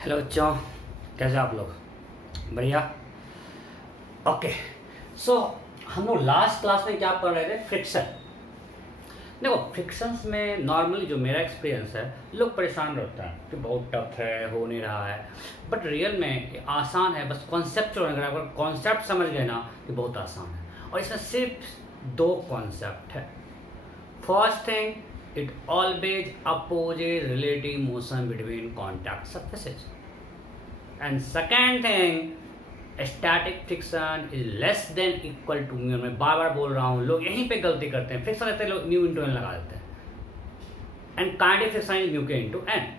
Hello बच्चों, कैसे आप लोग? बढ़िया। ओके। सो हम लोग लास्ट क्लास में क्या पढ़ रहे थे? फ्रिक्शन। देखो, फ्रिक्शंस में नॉर्मली जो मेरा एक्सपीरियंस है, लोग परेशान रहते हैं कि बहुत टफ है, हो नहीं रहा है। बट रियल में ये आसान है, बस कॉन्सेप्ट अगर कॉन्सेप्ट समझ गए ना कि बहुत आसान है। और इसमें सिर्फ दो कॉन्सेप्ट है। First thing, it always opposes relative motion between contact surfaces. And second thing, static friction is less than equal to mu। मैं बार बार बोल रहा हूँ, लोग यहीं पे गलती करते हैं। फ्रिक्शन रहते हैं, लोग म्यू इंटू एन लगा देते हैं। And kinetic friction is mu के इंटू एन।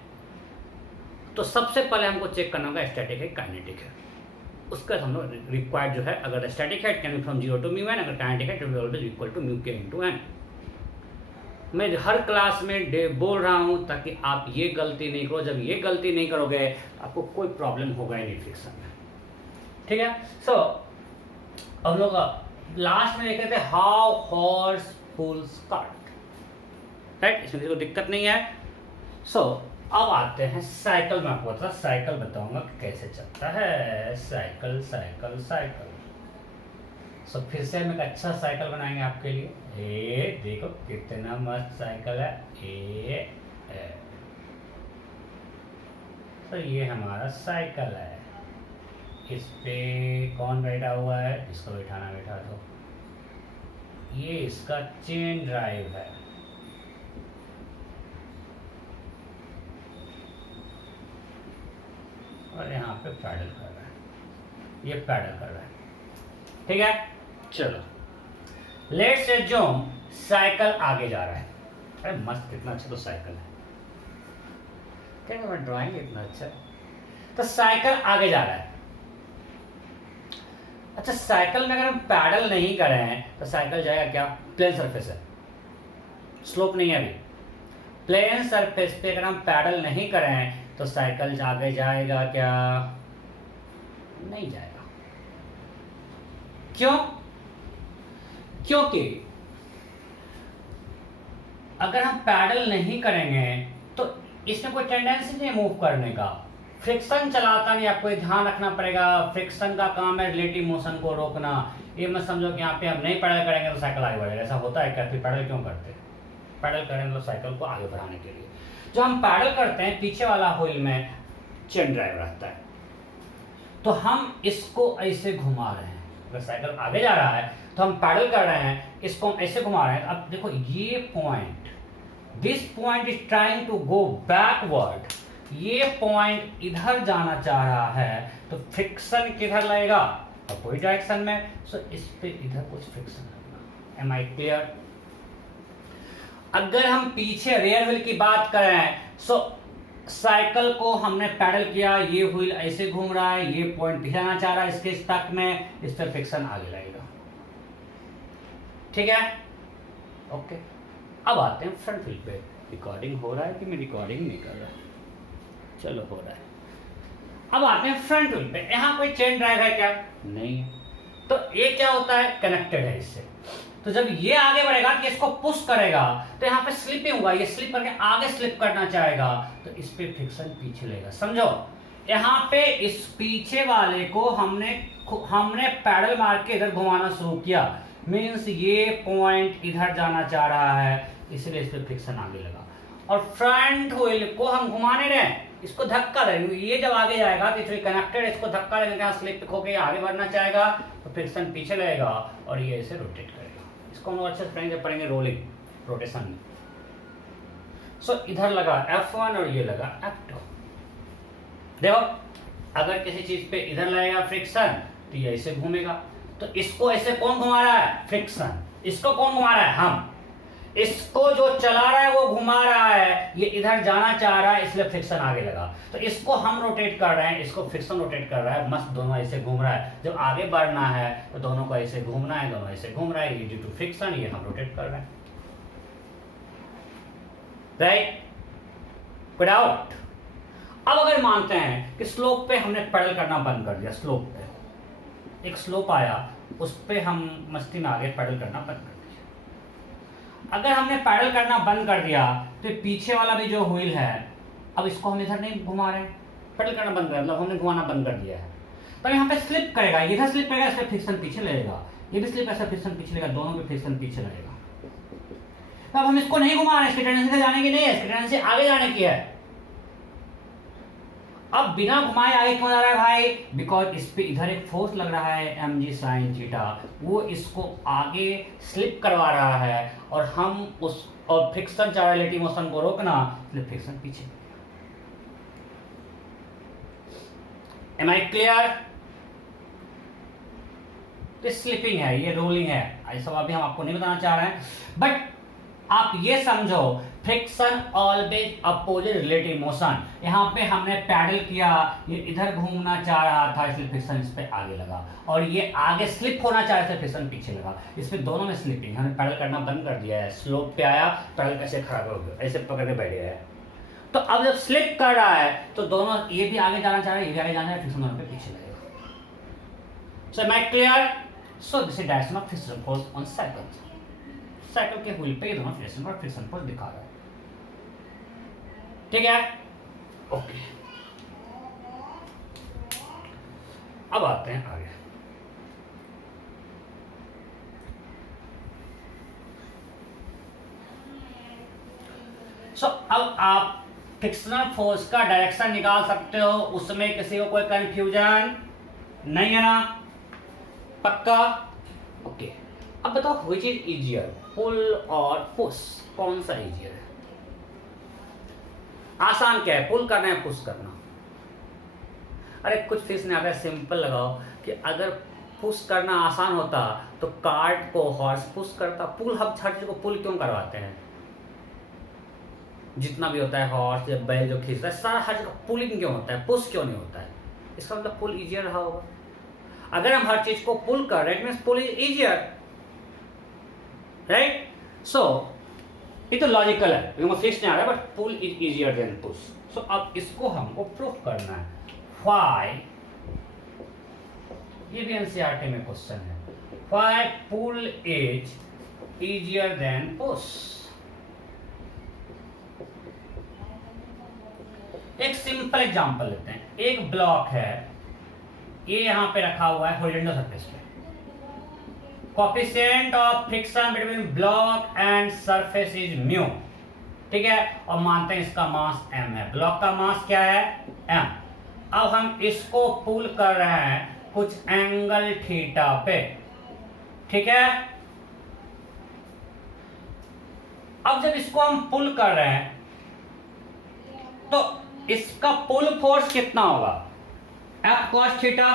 तो सबसे पहले हमको चेक करना होगा स्टैटिक है काइनेटिक है। उसका हम लोग रिक्वायर्ड जो है, अगर स्टैटिक है it can be from 0 to mu N, अगर काइनेटिक है it will always equal to mu के इंटू एन। मैं हर क्लास में बोल रहा हूँ ताकि आप ये गलती नहीं करो। जब ये गलती नहीं करोगे आपको कोई प्रॉब्लम होगा ही नहीं फ्रिक्शन में। ठीक है। सो हम लोग लास्ट में देखे थे how horse pulls cart, right? इसमें कोई दिक्कत नहीं है। सो अब आते हैं साइकिल में। आपको थोड़ा साइकिल बताऊंगा कि कैसे चलता है। Cycle cycle cycle. सो फिर से हम एक अच्छा साइकिल बनाएंगे आपके लिए। ये देखो कितना मस्त साइकिल है। तो ये हमारा साइकिल है। इस पे कौन बैठा हुआ है? इसको बैठा दो। ये इसका चेन ड्राइव है। और यहाँ पे पैडल कर रहा है। ये पैडल कर रहा है। ठीक है, चलो लेट्स एज्यूम साइकिल आगे जा रहा है। अरे मस्त, कितना अच्छा तो साइकिल है। क्या मैं ड्राइंग इतना अच्छा है। तो साइकिल आगे जा रहा है। अच्छा, साइकिल में अगर हम पैडल नहीं करें तो साइकिल जाएगा क्या? प्लेन सरफेस है, स्लोप नहीं है अभी। प्लेन सरफेस पे अगर हम पैडल नहीं करें तो साइकिल आगे जाएगा क्या? नहीं जाएगा। क्यों? क्योंकि अगर हम पैडल नहीं करेंगे तो इसमें कोई टेंडेंसी नहीं मूव करने का। फ्रिक्शन चलाता नहीं, आपको ध्यान रखना पड़ेगा। फ्रिक्शन का काम है रिलेटिव मोशन को रोकना। ये मत समझो कि यहाँ पे हम नहीं पैडल करेंगे तो साइकिल आगे बढ़ेगा। ऐसा होता है क्या? फिर पैडल क्यों करते हैं? पैडल करेंगे तो साइकिल को आगे बढ़ाने के लिए। जो हम पैडल करते हैं, पीछे वाला व्हील में चेन ड्राइव रहता है, तो हम इसको ऐसे घुमा रहे हैं। अगर साइकिल आगे जा रहा है तो हम पैडल कर रहे हैं, इसको हम ऐसे घुमा रहे हैं। अब देखो ये point, this point is trying to go backward. ये पॉइंट इधर जाना चाह रहा है, तो फ्रिक्शन किधर लगेगा? अपोजिट डायरेक्शन में। सो इस पे इधर कुछ फ्रिक्शन लगेगा। Am I clear? अगर हम पीछे रियर व्हील की बात करें, सो साइकिल को हमने पैडल किया, ये व्हील ऐसे घूम रहा है, ये पॉइंट दिखाना चाह रहा है इसके स्टक में, इस पर फ्रिक्शन आगे लगेगा। ठीक है, ओके। अब आते हैं फ्रंट व्हील पे। रिकॉर्डिंग हो रहा है कि मैं रिकॉर्डिंग नहीं कर रहा? चलो हो रहा है। अब आते हैं फ्रंट व्हील पे। यहाँ कोई चेन ड्राइव है क्या? नहीं। तो ये क्या होता है? कनेक्टेड है इससे। तो जब ये आगे बढ़ेगा कि इसको पुश करेगा तो यहाँ पे स्लिपिंग होगा। ये स्लिप करके आगे स्लिप करना चाहेगा तो इस पे फ्रिक्शन पीछे लेगा। समझो, यहाँ पे इस पीछे वाले को हमने पैडल मार के इधर घुमाना शुरू किया। मीन्स ये पॉइंट इधर जाना चाह रहा है, इसलिए इस पे फ्रिक्शन आगे लगा। और फ्रंट व्हील को हम घुमाने रहे, इसको धक्का देंगे। ये जब आगे जाएगा तो इसमें कनेक्टेड, इसको धक्का देंगे, यहाँ स्लिप होके आगे बढ़ना चाहेगा तो फ्रिक्शन पीछे लगेगा और ये इसे रोटेट करेगा। इसको हम लोग अच्छे से पढ़ेंगे रोलिंग, रोटेशन में। सो इधर लगा F1 और ये लगा F2। देखो, अगर किसी चीज पे इधर लगेगा फ्रिक्शन तो ये ऐसे घूमेगा। तो इसको ऐसे कौन घुमा रहा है? फ्रिक्शन। इसको कौन घुमा रहा है? हम। इसको जो चला रहा है वो घुमा रहा है, ये इधर जाना चाह रहा है, इसलिए फ्रिक्शन आगे लगा। तो इसको हम रोटेट कर रहे हैं, इसको फ्रिक्शन रोटेट कर रहा है। मस्त, दोनों ऐसे घूम रहा है। जब आगे बढ़ना है तो दोनों को ऐसे घूमना है, दोनों ऐसे घूम रहा है। ये ड्यू टू फ्रिक्शन, ये हम रोटेट कर रहे हैं। राइट? कोई डाउट? अब अगर मानते हैं कि स्लोप पे हमने पैडल करना बंद कर दिया, स्लोप पे एक स्लोप आया, उस पे हम मस्ती में आगे पैडल करना बंद कर दिया। अगर हमने पैडल करना बंद कर दिया तो पीछे वाला भी जो व्हील है, अब इसको हम इधर नहीं घुमा रहे हैं, पेडल करना बंद कर, मतलब हमने घुमाना बंद कर दिया है। तो यहाँ पे स्लिप करेगा, इधर स्लिप करेगा, इस पे फ्रिक्शन पीछे लगेगा, ये भी स्लिप ऐसा फ्रिक्शन पीछे लगेगा, दोनों पे फ्रिक्शन पीछे लगेगा। तो अब हम इसको नहीं घुमा रहे हैं, इसकी टेंडेंसी जाने की नहीं है, इसकी टेंडेंसी आगे जाने की है। अब बिना घुमाए आगे क्यों जा रहा है भाई? बिकॉज इस पे इधर एक फोर्स लग रहा है mg sin थीटा, वो इसको आगे स्लिप करवा रहा है, और हम उस और फ्रिक्शन चाहे रिलेटिव मोशन को रोकना, इसलिए फ्रिक्शन पीछे। Am I clear? तो स्लिपिंग है, ये रोलिंग है, ये सब अभी हम आपको नहीं बताना चाह रहे हैं, बट आप ये समझो friction always opposite relative motion. यहाँ पे हमने पैडल किया, ये इधर घूमना चाह रहा था इसलिए फ्रिक्शन इस पे आगे लगा, और ये आगे स्लिप होना चाह रहा था फ्रिक्शन पीछे लगा। इसमें दोनों में स्लिपिंग, हमने पैडल करना बंद कर दिया है, स्लोप पे आया, पैडल कैसे खड़ा हो गया, ऐसे पकड़ के बैठ गया है। तो अब जब स्लिप कर रहा है तो दोनों, ये भी आगे जाना चाह रहा है, ये भी आगे जाना चाह रहा है, फ्रिक्शन दोनों पे पीछे लगेगा। So am I clear? So this is direction of friction force on cycle. Cycle के व्हील पे ये दोनों फ्रिक्शन फोर्स दिखा रहा है, ठीक है? ओके, अब आते हैं आगे। सो अब आप फ्रिक्शनल फोर्स का डायरेक्शन निकाल सकते हो, उसमें किसी को कोई कंफ्यूजन नहीं है ना? पक्का? ओके, अब बताओ व्हिच इज इजियर, पुल और पुश, कौन सा इजियर है? आसान क्या है, पुल करना है पुश करना? अरे कुछ फीस नहीं आता है, सिंपल लगाओ कि अगर पुश करना आसान होता तो कार्ट को हॉर्स पुश करता। पुल, हम हर चीज को पुल क्यों करवाते हैं? जितना भी होता है हॉर्स या बैल जो खींचता है, सारा हर जगह पुलिंग क्यों होता है, पुश क्यों नहीं होता है? इसका मतलब पुल इजियर रहा होगा। अगर हम हर चीज को पुल कर रहे हैं, it means pull is easier, right? So ये तो लॉजिकल है, फिक्स नहीं आ रहा है, but pull is easier than push. So अब इसको हमको प्रूफ करना है। व्हाई, ये भी एनसीईआरटी में क्वेश्चन है, why pull is easier than push. एक सिंपल एग्जांपल लेते हैं। एक ब्लॉक है, ये यहां पे रखा हुआ है हॉरिजॉन्टल सरफेस पे, coefficient of friction between block and surface is mu, ठीक है? और मानते हैं इसका मास m है, ब्लॉक का मास क्या है? m। अब हम इसको पुल कर रहे हैं कुछ एंगल थीटा पे, ठीक है? अब जब इसको हम पुल कर रहे हैं तो इसका पुल फोर्स कितना होगा? F cos theta.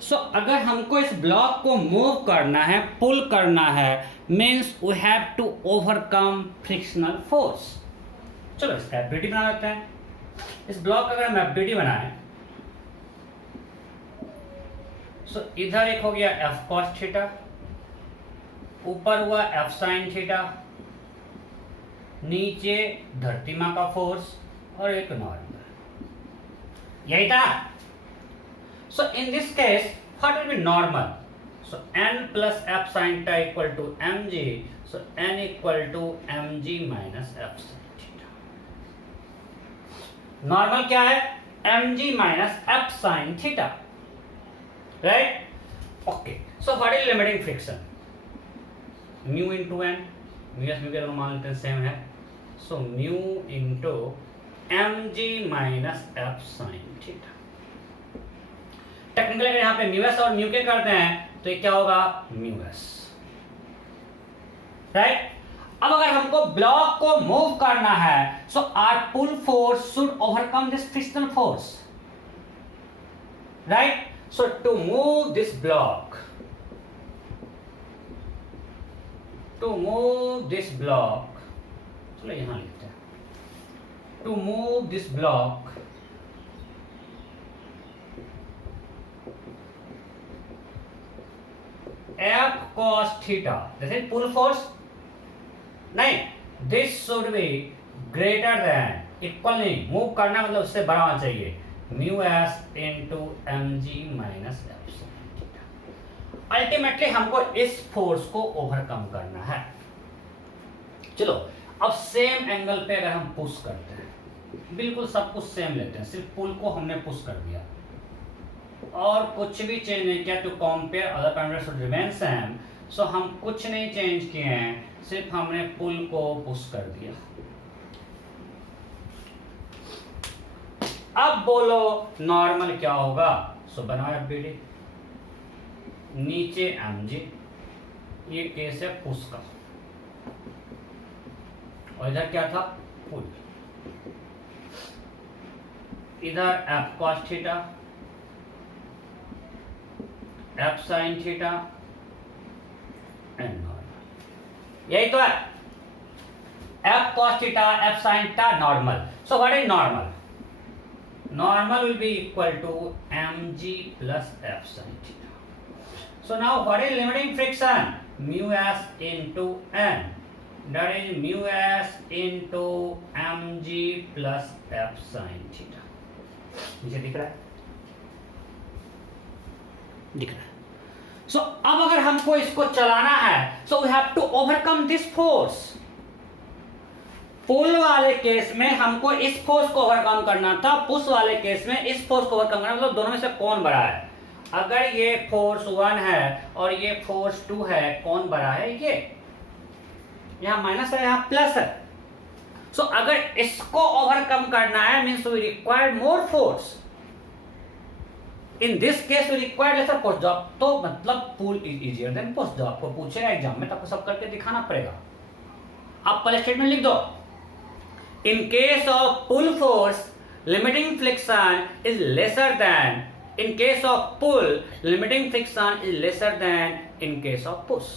सो अगर हमको इस ब्लॉक को मूव करना है, पुल करना है, means we have to overcome frictional force. चलो इसका एफबीडी बना लेते हैं। इस ब्लॉक का अगर हम एफबीडी बनाएं, सो इधर एक हो गया F cos थीटा, ऊपर हुआ F sin थीटा, नीचे धरती मां का फोर्स और एक नॉर्मल, यही था। So in this case what will be normal? So n plus f sin theta equal to mg, so n equal to mg minus f sin theta। Normal क्या है? mg minus f sin theta, right? okay, so what is limiting friction? mu into n, mu s mu के दोनों मान लेते हैं same है, so mu into mg minus f sin theta। Technically अगर यहाँ पे म्यूएस और म्यू के करते हैं तो ये क्या होगा? Mu s, right? अब अगर हमको ब्लॉक को मूव करना है, so our pull force should overcome this frictional force, right? So to move this block, चलो यहां लिखते हैं, to move this block F cos theta, this is pull force, नहीं, this should be greater than, equal नहीं, move करना मतलब उससे बड़ा होना चाहिए, mu s into mg minus f sin theta। Ultimately हमको इस फोर्स को ओवरकम करना है। चलो अब सेम एंगल पे अगर हम पुश करते हैं, बिल्कुल सब कुछ सेम लेते हैं, सिर्फ पुल को हमने पुश कर दिया और कुछ भी चेंज नहीं किया, to compare other parameters remain same, so हम कुछ नहीं चेंज किए हैं, सिर्फ हमने पुल को पुश कर दिया। अब बोलो नॉर्मल क्या होगा? सो बनाओ एफबीडी, नीचे mg, ये केस है पुश का, और इधर क्या था? पुल। इधर f cos theta, f sin theta and normal, यही तो है। f cos theta, f sin theta, normal. So what is normal? Normal will be equal to mg plus f sin theta. So now what is limiting friction? Mu s into n. That is mu s into mg plus f sin theta. नीचे दिख रहा है? दिख रहा है। So अब अगर हमको इसको चलाना है, so we have to overcome this force. पुल वाले केस में हमको इस फोर्स को ओवरकम करना था, पुश वाले केस में इस फोर्स को ओवरकम करना, मतलब दोनों में से कौन बड़ा है? अगर ये फोर्स 1 है और ये फोर्स 2 है, कौन बड़ा है? ये यहां माइनस है, यहां प्लस है। सो अगर इसको ओवरकम करना है, means we require more force. In this case we require lesser force. जॉब तो मतलब pull is easier than push. जॉब आपको पूछेगा एग्जाम में तो आपको सब करके दिखाना पड़ेगा। आप पहले स्टेटमेंट लिख दो, in case of pull force limiting friction is lesser than, in case of pull limiting friction is lesser than in case of push।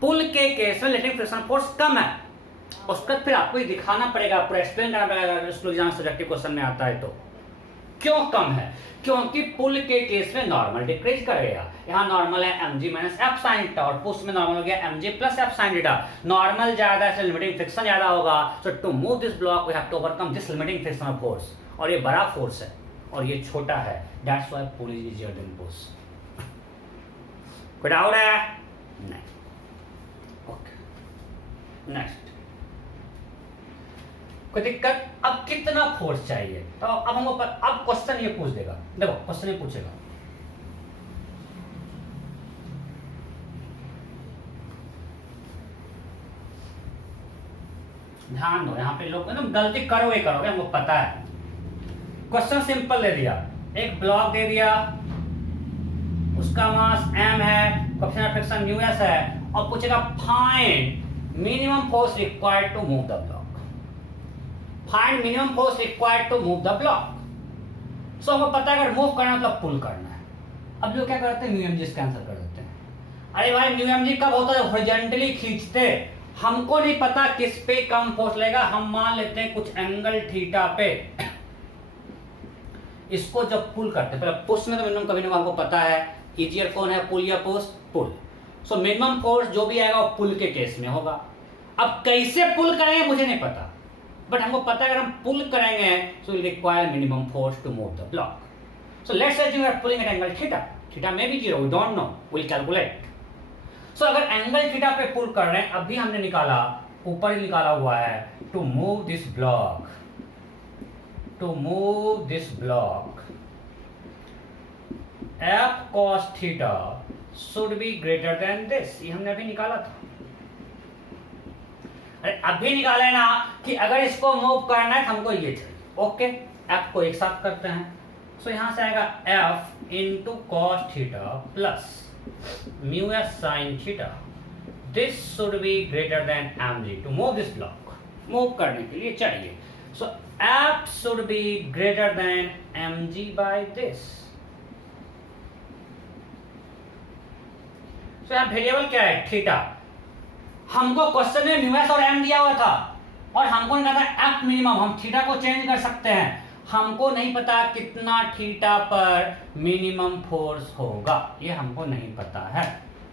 पुल के केस में लिमिटिंग फ्रिक्शन फोर्स कम है, उसका फिर आपको ही दिखाना पड़ेगा, पूरा एक्सप्लेन करना पड़ेगा अगर इसको एग्जाम सब्जेक्टिव क्वेश्चन में आता है तो। क्यों कम है? क्योंकि पुल के केस में नॉर्मल डिक्रीज करेगा। यहाँ नॉर्मल है mg minus F sine theta और पुश में नॉर्मल हो गया mg plus F sine theta. Normal ज्यादा है, लिमिटिंग फ्रिक्शन ज्यादा होगा। So to move this block we have to overcome this limiting friction force, और ये बड़ा फोर्स है और ये छोटा है, that's why pull is easier than push. कोई डाउट है? नहीं। Okay, next. कोई दिक्कत? अब कितना फोर्स चाहिए? तो अब हमको अब क्वेश्चन ये पूछ देगा, देखो क्वेश्चन ये पूछेगा, ध्यान दो, यहाँ पे लोग एकदम गलती करोगे करोगे, हमको पता है। क्वेश्चन सिंपल दे दिया, एक ब्लॉक दे दिया, उसका मास m है, coefficient of friction mu s है, और पूछेगा find minimum force required to move the block. Find minimum force required to move the block. So हमको पता है अगर मूव करना है मतलब पुल करना है। अब लोग क्या करते हैं, म्यू एम जी कैंसिल कर देते हैं। अरे भाई म्यू एम जी कब होता है? हॉरिजॉन्टली खींचते, हमको नहीं पता किस पे कम फोर्स लेगा, हम मान लेते हैं कुछ एंगल थीटा पे। इसको जब पुल करते हैं, पहले पुश में तो मिनिमम कभी नहीं, हमको पता है इजियर कौन है, पुल या पुश? पुल। सो मिनिमम फोर्स जो भी आएगा वो पुल के केस में होगा। अब कैसे पुल करेंगे मुझे नहीं पता, बट हमको पता है अगर हम पुल करेंगे so will require minimum force to move the block. So let's assume we are pulling at angle theta, theta may be 0, we don't know, we will calculate. So अगर एंगल थीटा पे पुल कर रहे हैं, अभी हमने निकाला, ऊपर ही निकाला हुआ है, to move this block, to move this block f cos theta should be greater than this, ये हमने अभी निकाला था। अभी निकाले ना कि अगर इसको मूव करना है तो हमको ये चाहिए। ओके, f को एक साथ करते हैं, सो यहां से आएगा f into cos theta plus mu S sine theta, this should be greater than mg to move this block, move करने के लिए चाहिए। So f should be greater than mg by this. So यहां वेरिएबल क्या है? Theta. हमको question में mu S और m दिया हुआ था और हमको नहीं पता f मिनिमम, हम थीटा को चेंज कर सकते हैं, हमको नहीं पता कितना थीटा पर मिनिमम फोर्स होगा, ये हमको नहीं पता है।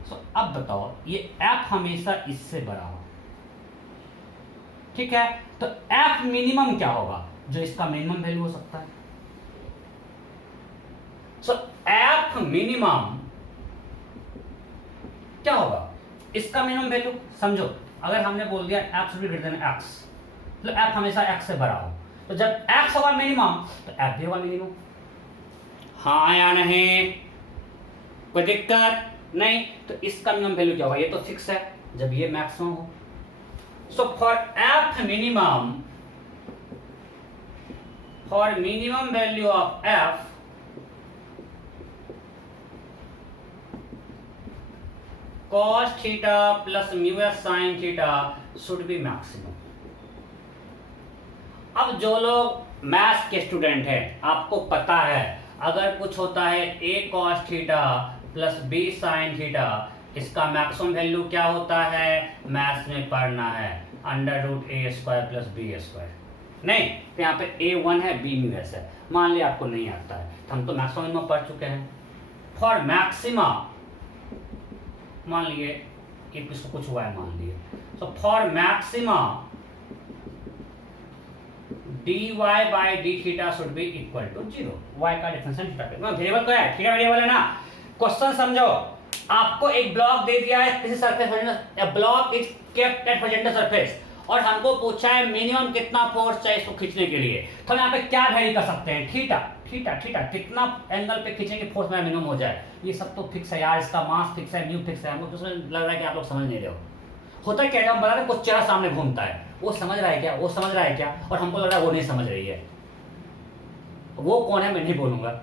सो अब बताओ, ये f हमेशा इससे बड़ा हो, ठीक है? तो f मिनिमम क्या होगा जो इसका मिनिमम वैल्यू हो सकता है? सो f मिनिमम क्या होगा? इसका मिनिमम वैल्यू समझो, अगर हमने बोल दिया F should be greater then x, तो एफ हमेशा एक्स से बड़ा हो, तो जब एक्स होगा मिनिमम तो एफ भी होगा मिनिमम। हाँ या नहीं, कोई दिक्कत नहीं? तो इसका मिनिमम वैल्यू क्या होगा? ये तो फिक्स है जब ये मैक्सिमम हो। So for F minimum, for minimum value of F, cos theta plus mu S sine theta should B maximum. अब जो लोग मैथ्स के स्टूडेंट हैं, आपको पता है अगर कुछ होता है a cos theta plus b sine theta, इसका मैक्सिमम वैल्यू क्या होता है? मैथ्स में पढ़ना है अंडर रूट ए स्क्वायर प्लस बी स्क्वायर। नहीं तो यहाँ पे a1 है, b म्यू एस है। मान लिया आपको नहीं आता है, तो हम तो मैक्सिमम में पढ़ चुके हैं। फॉर मैक्सिमा मान लिए ये किसको कुछ हुआ है मान लिए, तो for maxima dy by d theta should be equal to 0। y का डिफरेंशियल थीटा पे वेरिएबल तो है, थीटा वेरिएबल है ना। क्वेश्चन समझो, आपको एक ब्लॉक दे दिया है किसी surface, a block is kept at horizontal surface, और हमको पूछा है मिनिमम कितना फोर्स चाहिए इसको खींचने के लिए। तो हम यहाँ पे क्या वैरी कर सकते हैं? थीटा थीटा थीटा, कितना एंगल पे खींचेंगे फोर्स में मिनिमम हो जाए। ये सब तो फिक्स है यार, इसका मास फिक्स है, म्यू फिक्स है। हमको तो लग रहा है कि आप लोग समझ नहीं रहे हो। होता क्या है, हम बता रहे कुछ चेहरा सामने घूमता है, वो समझ रहा है क्या, वो समझ रहा है क्या, और हमको लग रहा है वो नहीं समझ रही है। वो कौन है मैं नहीं बोलूंगा।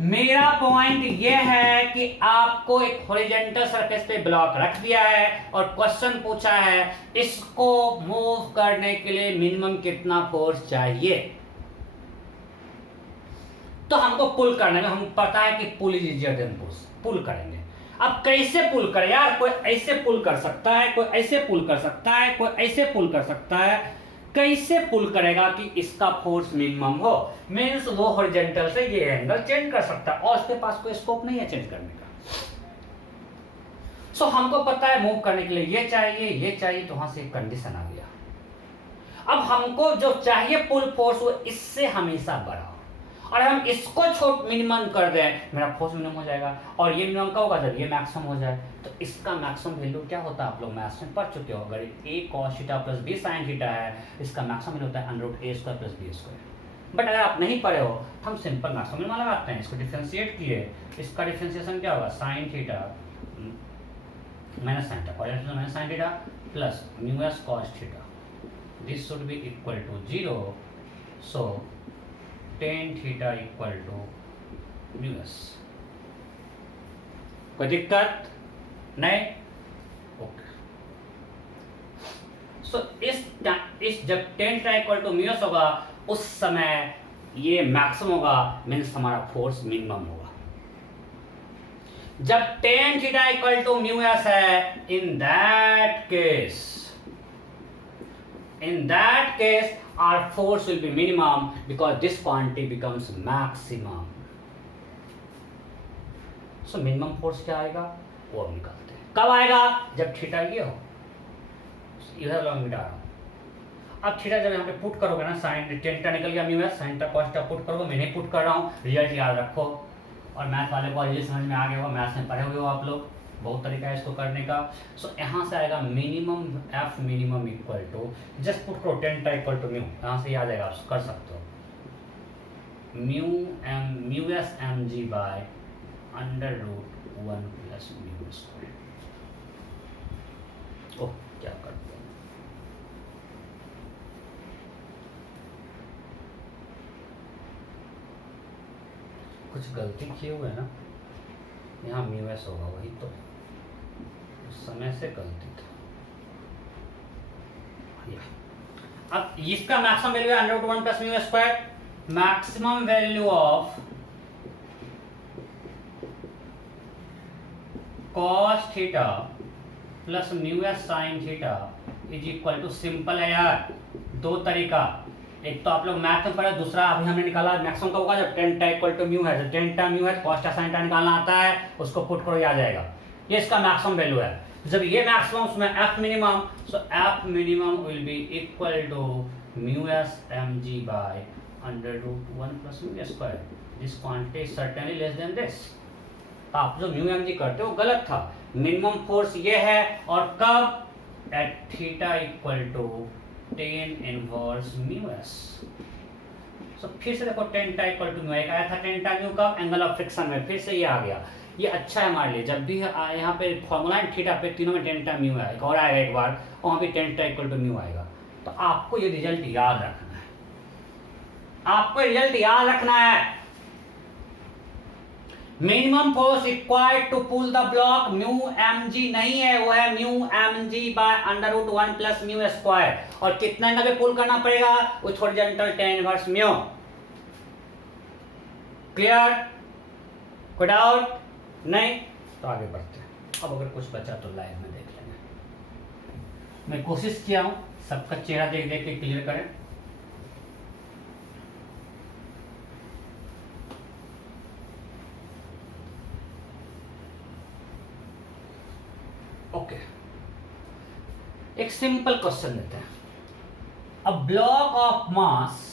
मेरा पॉइंट ये है कि आपको एक हॉरिजॉन्टल सरफेस पे ब्लॉक रख दिया है और क्वेश्चन पूछा है इसको मूव करने के लिए मिनिमम कितना फोर्स चाहिए। तो हमको पुल करने में हम पता है कि pull is easier than push, pull करेंगे। अब कैसे पुल करें यार? कोई ऐसे पुल कर सकता है, कोई ऐसे पुल कर सकता है, कोई ऐसे पुल कर सकता है। कैसे पुल करेगा कि इसका फोर्स मिनिमम हो? मींस वो हॉरिजॉन्टल से ये एंगल चेंज कर सकता है और उसके पास कोई स्कोप नहीं है चेंज करने का। सो हमको पता है मूव करने के लिए ये चाहिए, ये चाहिए, तो वहां से एक कंडीशन आ गया। अब हमको जो चाहिए पुल फोर्स वो इससे हमेशा बड़ा हो, और हम इसको छोट मिनिमम कर दें, मेरा फोर्स मिनिमम हो जाएगा। और ये मिनिमम कब होगा? जब ये मैक्सिमम हो जाए। तो इसका मैक्सिमम वैल्यू क्या होता है? आप लोग मैथ्स में पढ़ चुके हो। अगर a cos theta plus b sin theta है, इसका मैक्सिमम वैल्यू होता है under root a square plus b square. But अगर आप नहीं पढ़े हो तो हम सिंपल मैक्सिमम मिनिमम लगाते हैं। इसको डिफरेंशिएट किए, इसका डिफरेंशिएशन क्या होगा? sin theta minus sin theta, और minus sin theta plus mu s cos theta, this should be equal to 0। So tan theta equal to mu S. कोई दिक्कत नहीं? ओके। सो इस जब tan theta equal to mu S होगा उस समय ये मैक्सिमम होगा, मीन्स हमारा फोर्स मिनिमम होगा। जब tan theta equal to mu S है, in that case our force will be minimum because this quantity becomes maximum. So minimum force क्या आएगा वो हम निकालते हैं। कब आएगा? जब थीटा ये हो। इधर लॉन्ग मिटा रहा हूँ। अब थीटा जब यहाँ पे पुट करोगे ना, साइन थीटा निकल गया mu S, sine theta cos theta put करोगे। मैं नहीं पुट कर रहा हूँ, रिजल्ट याद रखो। और मैथ वाले को रिजल्ट समझ में आ गया होगा, मैथ्स में पढ़े हुए हो आप लोग, बहुत तरीका है इसको करने का। सो यहाँ से आएगा minimum F minimum equal to, just put करो tan theta equal to mu, यहाँ से याद आएगा, आप कर सकते हो। Mu S M G by under root 1 plus mu square. Oh क्या करते हैं, कुछ गलती किए हुए ना, यहाँ म्यू एस होगा, वही तो उस समय से गलती था। अब इसका मैक्सिमम वैल्यू है under root 1 plus mu square. Maximum value of cos theta plus mu S sine theta is equal to, simple है यार, दो तरीका। एक तो आप लोग मैथ में पढ़े, दूसरा अभी हमने निकाला मैक्सिमम का होगा जब tan theta equal to mu है। जब tan थीटा म्यू है, cos थीटा sin थीटा निकालना आता है, उसको पुट करो, आ जाएगा। ये इसका मैक्सिमम वैल्यू है। जब ये मैक्सिमम उसमें f minimum, so f minimum will be equal to mu S M G by under root 1 plus mu square. This quantity is certainly less than this. आप जो म्यू एम जी करते हो गलत था। मिनिमम फोर्स ये है, और कब? At theta equal to tan inverse mu S. So फिर से देखो टेन टा इक्वल टू म्यू, एक आया था टेन टा म्यू का एंगल ऑफ फ्रिक्शन में, फिर से ये आ गया। ये अच्छा है हमारे लिए, जब भी यहाँ पे फॉर्मूला है थीटा पे तीनों में टेन टा म्यू है, एक और आएगा एक बार वहाँ पे टेन टा इक्वल टू म्यू आएगा। तो आपको ये रिजल्ट याद रखना है, आपको रिजल्ट याद रखना है। Minimum force required to pull the block mu M G नहीं है, वो है mu M G by under root 1 plus mu square. और कितना एंगल पे पुल करना पड़ेगा, with horizontal tan inverse mu. Clear? कोई डाउट नहीं? तो आगे बढ़ते हैं। अब अगर कुछ बचा तो लाइव में देख लेंगे। मैं कोशिश किया हूं सबका चेहरा देख देख के क्लियर करें। ओके, एक सिंपल क्वेश्चन लेते हैं। A block of mass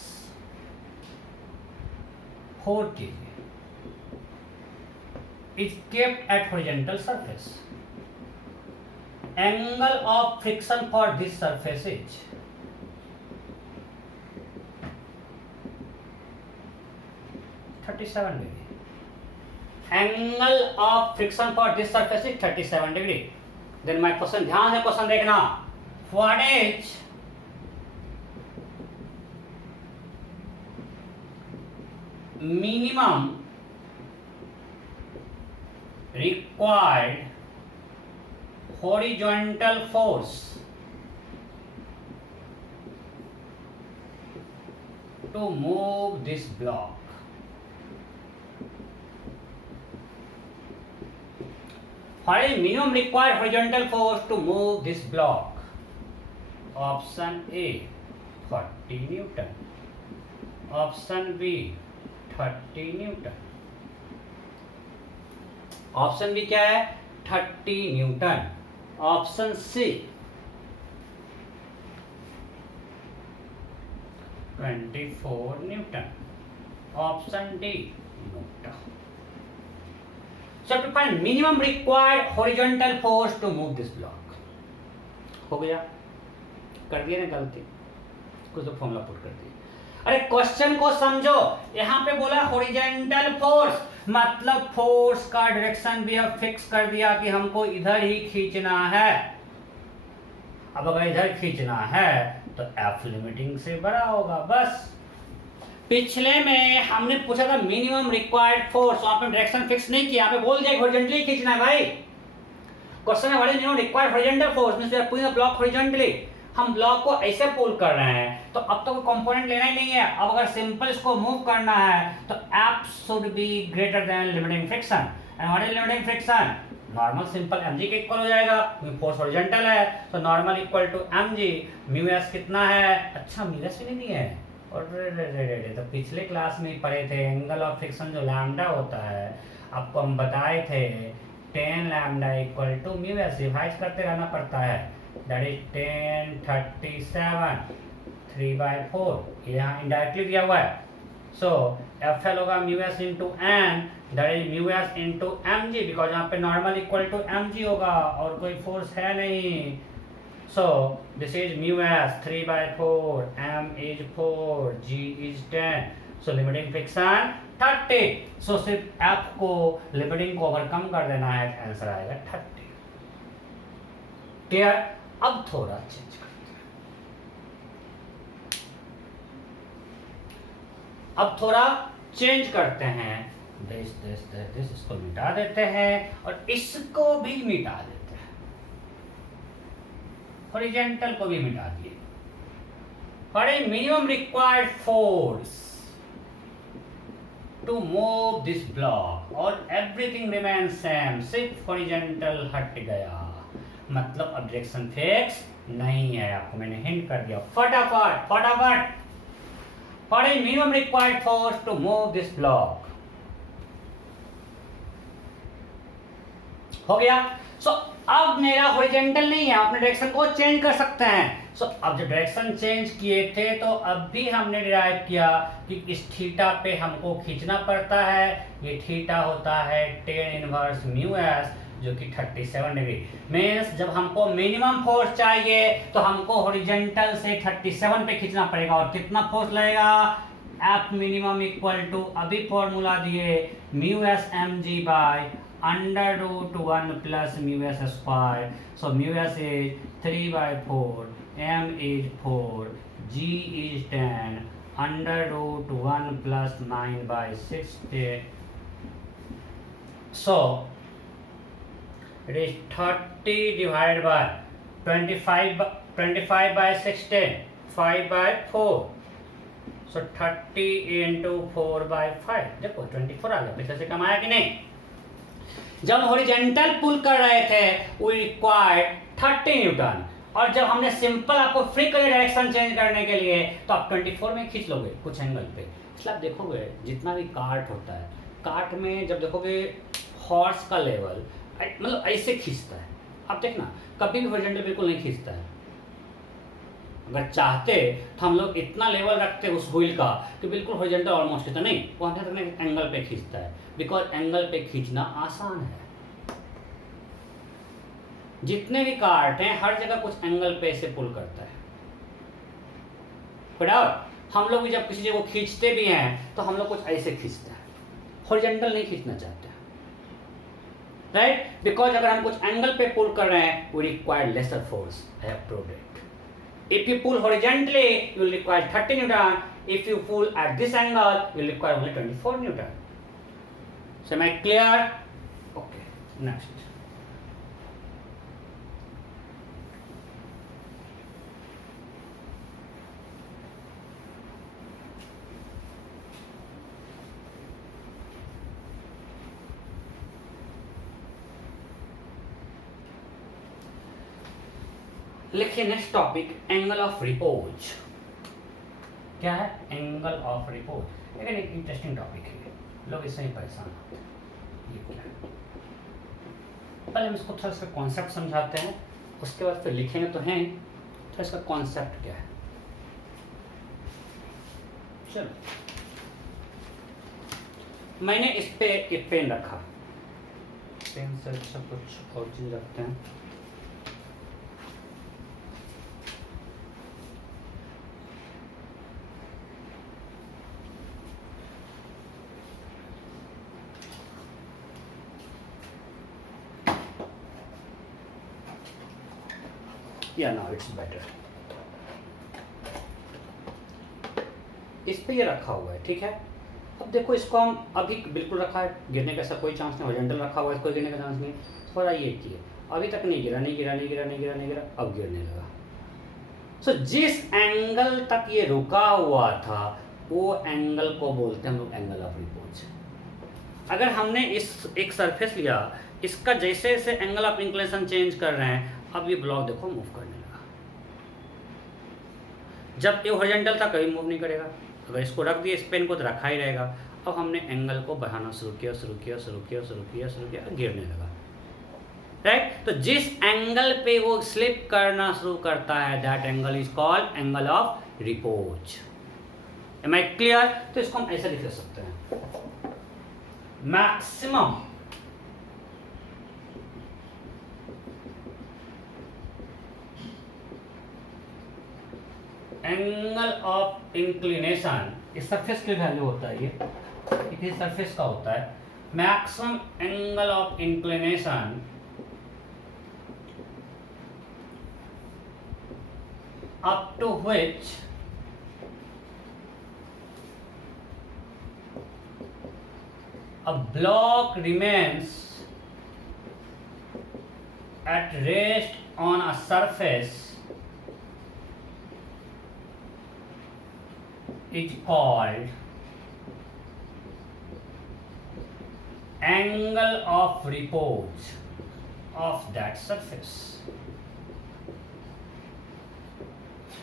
4 kg is kept at horizontal surface. Angle of friction for this surface is 37 degree. Angle of friction for this surface is 37 degree. Then my question, ध्यान से question देखना, what is minimum required horizontal force to move this block? What is minimum required horizontal force to move this block? Option A 40 Newton, option B 30 Newton, option B क्या है 30 न्यूटन, option C 24 न्यूटन, option D newton. So to find minimum required horizontal force to move this block. हो गया? कर दिया ना गलती, कुछ तो फॉर्मूला पुट कर दिया। अरे क्वेश्चन को समझो, यहाँ पे बोला हॉरिजॉन्टल फोर्स, मतलब फोर्स का डायरेक्शन भी अब फिक्स कर दिया कि हमको इधर ही खींचना है। अब अगर इधर खींचना है तो एफ लिमिटिंग से बड़ा होगा बस। पिछले में हमने पूछा था मिनिमम रिक्वायर्ड फोर्स, वहां पे डायरेक्शन फिक्स नहीं किया, यहाँ पे बोल दिया हॉरिजॉन्टली खींचना है भाई। क्वेश्चन है what is minimum required horizontal force, means we are pulling the block horizontally. हम ब्लॉक को ऐसे पुल कर रहे हैं तो अब तो कोई कंपोनेंट लेना ही नहीं है। अब अगर सिंपल इसको मूव करना है तो F should be greater than limiting friction. And what is limiting friction? Normal simple mg के इक्वल हो जाएगा, फोर्स हॉरिजॉन्टल है तो normal equal to mg। Mu S कितना है? अच्छा म्यू एस भी नहीं दिया है, और तो पिछले क्लास में पढ़े थे एंगल ऑफ फ्रिक्शन जो लैम्डा होता है, आपको हम बताए थे 10 lambda equal to mu S, revise करते रहना पड़ता है। दैट इज 10 37 3/4, ये यहाँ इनडायरेक्टली दिया हुआ है। सो एफ एल होगा mu S into N, that is mu S into M G, because यहाँ पे normal equal to M G होगा और कोई फोर्स है नहीं। So this is mu s 3/4, m is 4, g is 10. So limiting friction 30. So सिर्फ f को limiting को ओवरकम कर देना है, आंसर आएगा 30। क्लियर? अब थोड़ा चेंज करते हैं, अब थोड़ा चेंज करते हैं। दिस इसको मिटा देते हैं और इसको भी मिटा देते हैं, हॉरिजॉन्टल को भी मिटा दिए। What is minimum required force to move this block? और everything remains same, सिर्फ हॉरिजॉन्टल हट गया, मतलब अब डायरेक्शन फिक्स नहीं है। आपको मैंने हिंट कर दिया, फटाफट फटाफट। What is minimum required force to move this block? हो गया। सो अब मेरा हॉरिजॉन्टल नहीं है, अपने डायरेक्शन को चेंज कर सकते हैं। सो अब जब डायरेक्शन चेंज किए थे तो अब भी हमने डिराइव किया कि इस थीटा पे हमको खींचना पड़ता है। ये थीटा होता है 10 इनवर्स म्यू एस, जो कि 37 डिग्री। मीन्स जब हमको मिनिमम फोर्स चाहिए तो हमको हॉरिजॉन्टल से 37 पे खींचना पड़ेगा। और कितना फोर्स लगेगा? F मिनिमम इक्वल टू, अभी फॉर्मूला दिए, mu S M G by √1 plus mu S square. So mu S is 3/4, m is 4, g is 10, √1 plus 9/60. So it is 30 divided by 25 by 16, 5/4. So 30 into 4/5. देखो 24 आ गया। पीछे से कम आया कि नहीं? जब हॉरिजॉन्टल पुल कर रहे थे we required 30 न्यूटन, और जब हमने सिंपल आपको फ्री कर डायरेक्शन चेंज करने के लिए तो आप 24 में खींच लोगे कुछ एंगल पे। इसलिए आप देखोगे जितना भी कार्ट होता है, कार्ट में जब देखोगे हॉर्स का लेवल मतलब ऐसे खींचता है। आप देखना कभी भी हॉरिजॉन्टल बिल्कुल नहीं खींचता है। अगर चाहते तो हम लोग इतना लेवल रखते उस व्हील का कि बिल्कुल हॉरिजॉन्टल ऑलमोस्ट खींचता, नहीं, वो हमें एंगल पे खींचता है। बिकॉज एंगल पे खींचना आसान है। जितने भी कार्ट हैं हर जगह कुछ एंगल पे से पुल करता है। हम लोग भी जब किसी जगह को खींचते भी हैं तो हम लोग कुछ ऐसे खींचते हैं, हॉरिजॉन्टल नहीं खींचना चाहते हैं, राइट? बिकॉज अगर हम कुछ एंगल पे पुल कर रहे हैं we require lesser force. I have proved it. If you pull horizontally, you will require 30 Newton. If you pull at this angle, you will require only 24 Newton. So am I clear? Okay. Next. लिखिए next topic, angle of repose. क्या है angle of repose? लेकिन एक interesting topic है, लोग इससे ही परेशान होते हैं। ये क्या है? पहले हम इसको थोड़ा सा कॉन्सेप्ट समझाते हैं, उसके बाद फिर लिखेंगे तो हैं तो इसका कॉन्सेप्ट क्या है। चलो, मैंने इस पे एक पेन रखा, पेन से अच्छा कुछ और चीज रखते हैं। Yeah, now it's better. इस पे ये रखा हुआ है, ठीक है। अब देखो इसको हम अभी बिल्कुल रखा है, गिरने का ऐसा कोई चांस नहीं, हॉरिजॉन्टल रखा हुआ है, कोई गिरने का चांस नहीं। थोड़ा ये किए, अभी तक नहीं गिरा, नहीं गिरा, नहीं गिरा, नहीं गिरा, नहीं गिरा, अब गिरने लगा। सो जिस एंगल तक ये रुका हुआ था वो एंगल को बोलते हैं हम लोग एंगल ऑफ रिपोज। अगर हमने इस एक सरफेस लिया, इसका जैसे जैसे एंगल ऑफ इंक्लिनेशन चेंज कर रहे हैं, अब ये ब्लॉक देखो मूव करने लगा। जब ये हॉरिजॉन्टल था कभी मूव नहीं करेगा, अगर इसको रख दिया इस पेन को तो रखा ही रहेगा। अब हमने एंगल को बढ़ाना शुरू किया, शुरू किया, शुरू किया, शुरू किया, शुरू किया, गिरने लगा, राइट? तो जिस एंगल पे वो स्लिप करना शुरू करता है that angle is called angle of repose. Am I clear? तो इसको हम ऐसे लिख सकते हैं, मैक्सिमम एंगल ऑफ इंक्लिनेशन, इस सरफेस की वैल्यू होता है, ये सरफेस का होता है। Maximum angle of inclination up to which a block remains at rest on a surface is called angle of repose of that surface.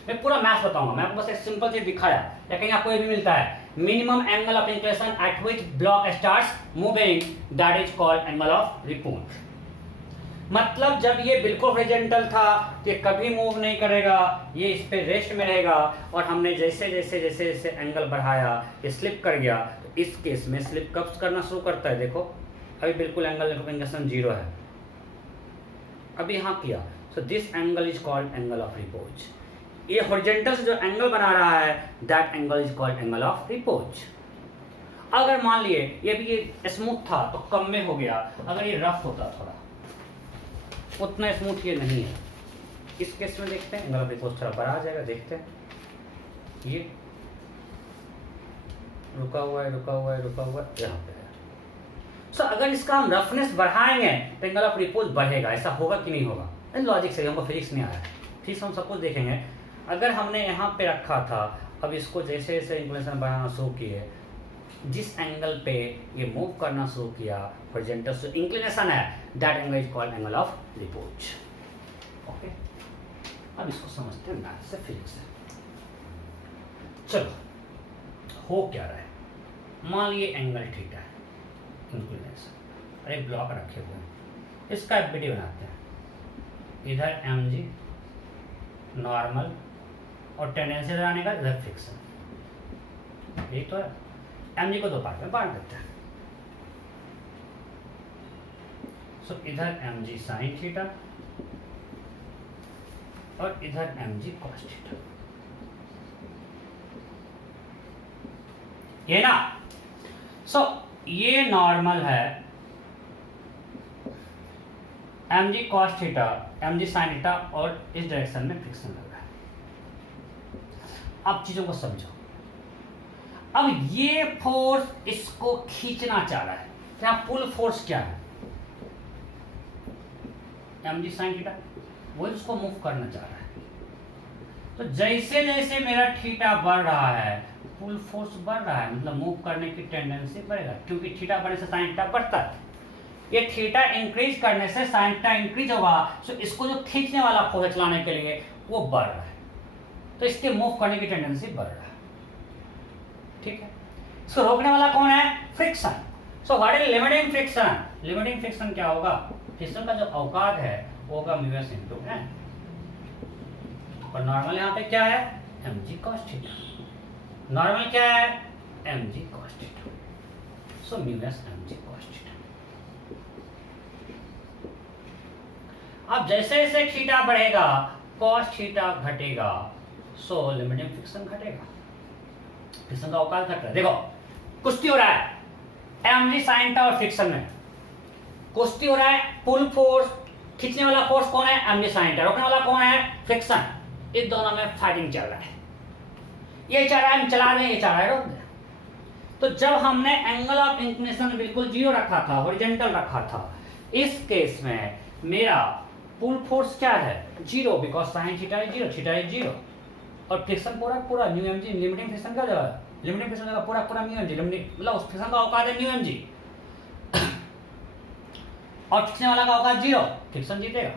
मैं पूरा मैथ बताऊंगा, मैं आपको बस एक सिंपल चीज दिखाया, लेकिन आपको ये भी मिलता है minimum angle of inclination at which block starts moving that is called angle of repose. मतलब जब ये बिल्कुल हॉरिजॉन्टल था ये कभी मूव नहीं करेगा, ये इस पे रेस्ट में रहेगा, और हमने जैसे जैसे जैसे जैसे एंगल बढ़ाया ये स्लिप कर गया। तो इस केस में स्लिप कब करना शुरू करता है? देखो अभी बिल्कुल एंगल ऑफ इंक्लिनेशन 0 है, अभी यहाँ किया, so this angle is called angle of repose. ये हॉरिजॉन्टल से जो एंगल बना रहा है that angle is called angle of repose. अगर मान लिए ये भी ये स्मूथ था तो कम में हो गया, अगर ये रफ होता थोड़ा, उतना स्मूथ ये नहीं है, इस केस में देखते हैं एंगल ऑफ रिपोज थोड़ा बड़ा आ जाएगा। देखते हैं ये रुका हुआ है, रुका हुआ है, रुका हुआ है, यहाँ पे है। सो अगर इसका हम रफनेस बढ़ाएंगे तो एंगल ऑफ रिपोज बढ़ेगा। ऐसा होगा कि नहीं होगा? लॉजिक से, हमको फिजिक्स नहीं आ रहा है, फिजिक्स हम सब कुछ देखेंगे। अगर हमने यहाँ पे रखा था, अब इसको जैसे जैसे इंक्लिनेशन बढ़ाना शुरू किए, जिस एंगल पे ये मूव करना शुरू किया हॉरिजॉन्टल से इंक्लिनेशन है that angle is called angle of repose. Okay, अब इसको समझते हैं मैथ से, फिजिक्स से। चलो हो क्या रहा है, मान लिए एंगल थीटा है, इंक्लिनेशन, अरे ब्लॉक रखे हुए हैं, इसका एफबीडी बनाते हैं। इधर एम जी नॉर्मल और टेंडेंसी इधर आने का, इधर फ्रिक्शन, यही तो है। एम जी को दो पार्ट में बांट देते हैं। सो इधर एम जी साइन थीटा और इधर एम जी कॉस थीटा, ये ना। सो ये नॉर्मल है, M G cos theta, M जी साइन थीटा, और इस डायरेक्शन में फ्रिक्शन लग रहा है। अब चीजों को समझो। अब ये फोर्स इसको खींचना चाह रहा है, क्या पुल फोर्स क्या है? एम जी साइन थीटा, वो इसको मूव करना चाह रहा है। तो जैसे जैसे मेरा थीटा बढ़ रहा है पुल फोर्स बढ़ रहा है, मतलब मूव करने की टेंडेंसी बढ़ेगा, क्योंकि थीटा बढ़ने से साइन थीटा बढ़ता है। ये थीटा इंक्रीज करने से साइन थीटा इंक्रीज होगा, सो इसको जो खींचने वाला फोर्स चलाने के लिए वो बढ़ रहा है, तो इसके मूव करने की टेंडेंसी बढ़ रहा है। ठीक है, इसको रोकने वाला कौन है? Friction. So what is limiting friction? Limiting friction क्या होगा? फ्रिक्शन का जो औकात है वो होगा म्यू एस इनटू एन, और नॉर्मल यहाँ पे क्या है? M G cos theta. Normal क्या है? M G cos theta. So mu S M G cos theta. अब जैसे जैसे थीटा बढ़ेगा कॉस थीटा घटेगा, सो लिमिटिंग फ्रिक्शन घटेगा, फ्रिक्शन का औकात घट रहा है। देखो कुश्ती हो रहा है एम जी साइन थीटा और फ्रिक्शन में, कुश्ती हो रहा है। पुल फोर्स, खींचने वाला फोर्स कौन है? M G sine theta. रोकने वाला कौन है? फ्रिक्शन। इस दोनों में फाइटिंग चल रहा है, ये चाह रहा है हम चला रहे हैं, ये चाह रहा है रोक दे। तो जब हमने एंगल ऑफ इंक्लिनेशन बिल्कुल जीरो रखा था, हॉरिजॉन्टल रखा था, इस केस में मेरा पुल फोर्स क्या है? Zero, because sine theta is zero, theta is zero, और फ्रिक्शन पूरा पूरा mu M G. Limiting friction का जगह, लिमिटिंग फ्रिक्शन का पूरा पूरा न्यू एम जी, मतलब उस फ्रिक्शन का औकात है न्यू एम जी, और खींचने वाला का औकात जीरो, फ्रिक्शन जीतेगा।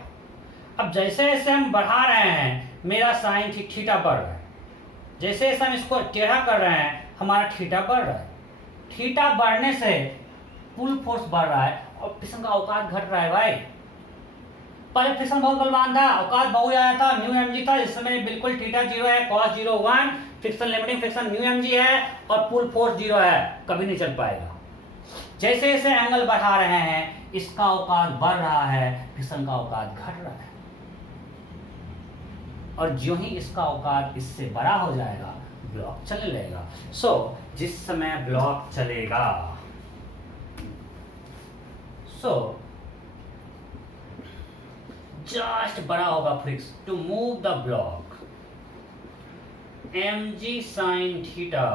अब जैसे जैसे हम बढ़ा रहे हैं मेरा साइन थीटा बढ़ रहा है, जैसे जैसे हम इसको टेढ़ा कर रहे हैं हमारा थीटा बढ़ रहा है। थीटा बढ़ने से पुल फोर्स बढ़ रहा है और फ्रिक्शन का औकात घट रहा है भाई। पहले फ्रिक्शन बहुत बलवान था, औकात बहुत ज्यादा था, न्यू एम जी था, इस समय बिल्कुल थीटा जीरो है, cos zero one, friction limiting friction mu M G है, और पुल फोर्स जीरो है, कभी नहीं चल पाएगा। जैसे जैसे एंगल बढ़ा रहे हैं इसका औकात बढ़ रहा है, फ्रिक्शन का औकात घट रहा है, और जो ही इसका औकात इससे बड़ा हो जाएगा ब्लॉक चलने लगेगा। सो जिस समय ब्लॉक चलेगा, सो जस्ट बड़ा होगा फ्रिक्स to move the block, M ji sine theta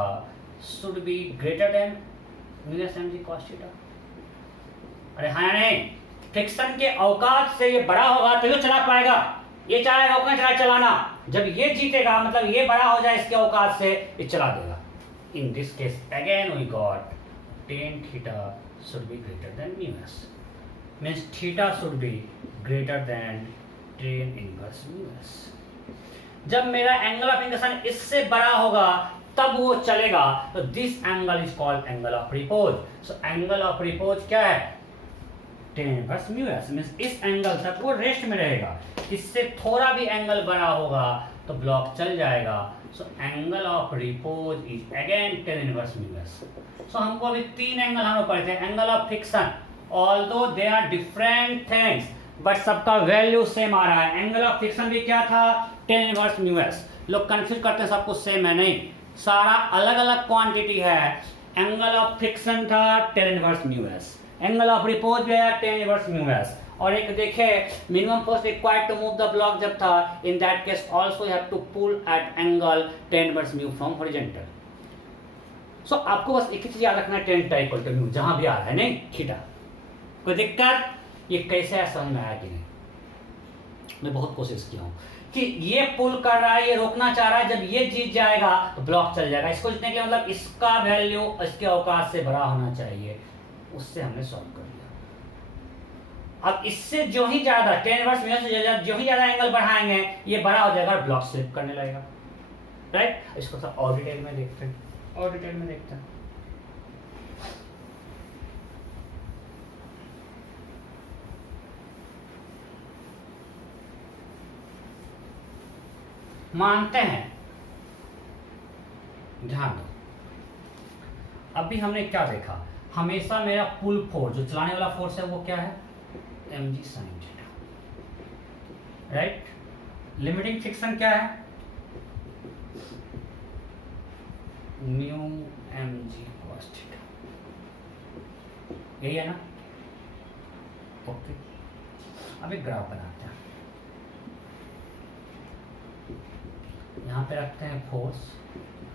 should be greater than mu S M G cos theta. अरे हाँ नहीं, फ्रिक्शन के औकात से ये बड़ा होगा तो ये चला पाएगा, ये चाहेगा अपना चला चलाना, जब ये जीतेगा मतलब ये बड़ा हो जाए इसके औकात से, ये चला देगा। In this case again we got tan theta should be greater than mu S, means theta should be greater than tan inverse mu S. जब मेरा एंगल ऑफ इंक्लिनेशन इससे बड़ा होगा तब वो चलेगा, तो this angle is called angle of repose. So angle of repose क्या है? Tan inverse mu S, means इस एंगल तक वो रेस्ट में रहेगा, इससे थोड़ा भी एंगल बड़ा होगा तो ब्लॉक चल जाएगा। So angle of repose is again tan inverse mu S. So हमको अभी तीन एंगल हम पढ़े थे, angle of friction, although they are different things but सबका वैल्यू सेम आ रहा है। एंगल ऑफ फ्रिक्शन भी क्या था, टेन इनवर्स म्यू एस। लोग कंफ्यूज करते हैं सब कुछ सेम है, नहीं, सारा अलग अलग क्वांटिटी है। एंगल ऑफ फ्रिक्शन था tan inverse mu S, angle of repose भी है टेन इनवर्स म्यू एस। और एक देखे minimum force required to move the block जब था, in that case also you have to pull at angle tan inverse mu from horizontal. So आपको बस एक ही चीज याद रखना है, tan type equal to mu, जहां भी आ रहा है, नहीं थीटा। कोई दिक्कत, ये कैसे है समझ में आया कि नहीं? मैं बहुत कोशिश किया हूं कि ये पुल कर रहा है, ये रोकना चाह रहा है, जब ये जीत जाएगा तो ब्लॉक चल जाएगा। इसको जीतने के मतलब इसका वैल्यू इसके औकात से बड़ा होना चाहिए, उससे हमने सॉल्व कर दिया। अब इससे जो ही ज्यादा टेन इनवर्स म्यू से जो ही ज्यादा एंगल बढ़ाएंगे ये बड़ा हो जाएगा और ब्लॉक स्लिप करने लगेगा, राइट। इसको थोड़ा और डिटेल में देखते हैं, और डिटेल में देखते हैं। मानते हैं, ध्यान दो, अभी हमने क्या देखा, हमेशा मेरा पुल फोर्स जो चलाने वाला फोर्स है वो क्या है, mg sin theta, right. Limiting friction क्या है, म्यू mg cos थीटा, यही है ना। ओके, अब एक ग्राफ बनाते हैं, यहाँ पे रखते हैं फोर्स,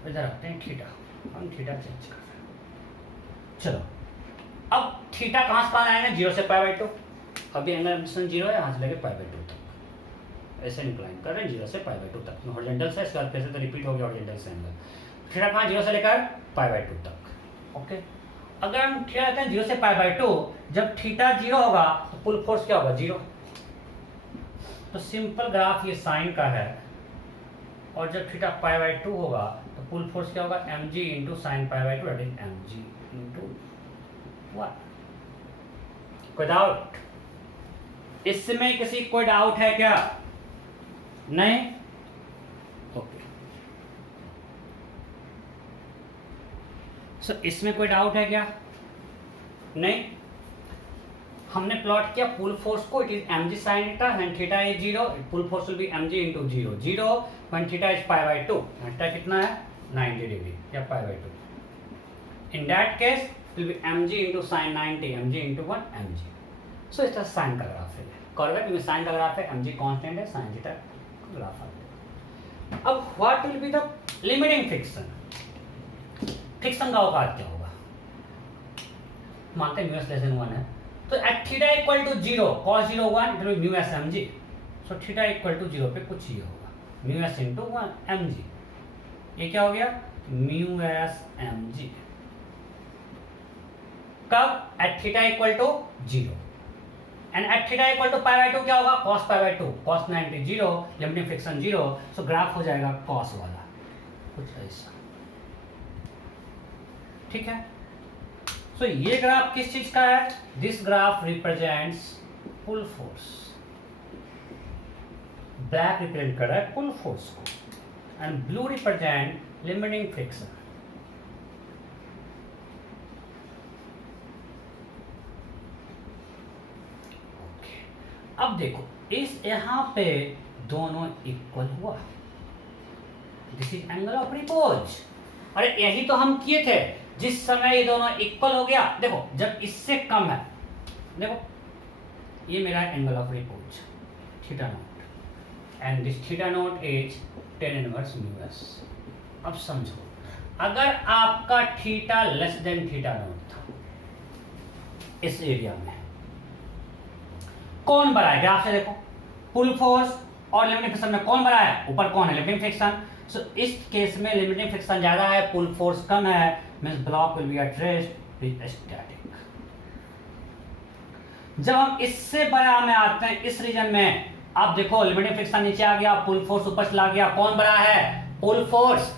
इधर रखते हैं थीटा, हम थीटा चेंज कर रहे हैं। चलो अब थीटा कहाँ से कहाँ आएगा, 0 से पाई बाई 2। अभी एंगल जीरो है, यहाँ से लेके पाई बाई 2 तक ऐसे इंक्लाइन कर रहे हैं, 0 से पाई बाई 2 तक हॉरिजॉन्टल से, इसके बाद फिर से तो रिपीट हो गया हॉरिजॉन्टल से एंगल। थीटा कहाँ, 0 से लेकर पाई बाई 2 तक। ओके, अगर हम थीटा लेते हैं 0 से पाई बाई 2, जब थीटा 0 होगा तो पुल फोर्स क्या होगा, 0। तो सिंपल ग्राफ ये साइन का है, और जब थीटा पाई बाई 2 होगा तो पुल फोर्स क्या होगा, mg into sine pi by 2, that is mg into 1। कोई डाउट इसमें, किसी कोई डाउट है क्या, नहीं? ओके, सो इसमें कोई डाउट है क्या, नहीं? हमने प्लॉट किया पुल फोर्स को, इट इज mg sin थीटा, when theta is 0 pull force will be mg into 0 0 when theta is pi by 2, theta कितना है 90 डिग्री या pi by 2, in that case will be mg into sin 90 mg into 1 mg। सो इस तरह sign का graph है, corvette में sign का ग्राफ है, mg कांस्टेंट है, sin थीटा ग्राफ है। अब what will be the limiting friction, friction का औकात क्या होगा, मानते हैं μs लेस देन 1 है, तो at theta equal to 0 cos 0 1 it will be mu S mg। सो थीटा इक्वल टू 0 पे कुछ ये होगा, म्यू एस इंटू 1 mg, ये क्या हो गया, म्यू एस mg। कब, at theta equal to 0, and at theta equal to pi by 2 क्या होगा, cos pi by 2, cos 90 0, limiting friction 0, so graph हो जाएगा cos वाला, कुछ ऐसा, ठीक है। सो ये ग्राफ किस चीज का है, this graph represents pull force, black represent कर रहा है पुल फोर्स को, and blue represent limiting friction. Okay, अब देखो इस यहां पे दोनों इक्वल हुआ, this is angle of repose. अरे यही तो हम किए थे, जिस समय ये दोनों इक्वल हो गया, देखो जब इससे कम है, देखो ये मेरा angle of repose theta naught, and this theta naught is 10 inverse mu S. अब समझो, अगर आपका theta less than theta naught था, इस एरिया में कौन बड़ा है, ग्राफ से देखो, पुल फोर्स और लिमिटिंग फ्रिक्शन में कौन बड़ा है, ऊपर कौन है, लिमिटिंग फ्रिक्शन। सो इस केस में लिमिटिंग फ्रिक्शन ज्यादा है, पुल फोर्स कम है, means block will be at rest with static. जब हम इससे बड़ा में आते हैं इस रीजन में, आप देखो लिमिटिंग फ्रिक्शन नीचे आ गया, पुल फोर्स ऊपर चला गया, कौन बड़ा है, पुल फोर्स,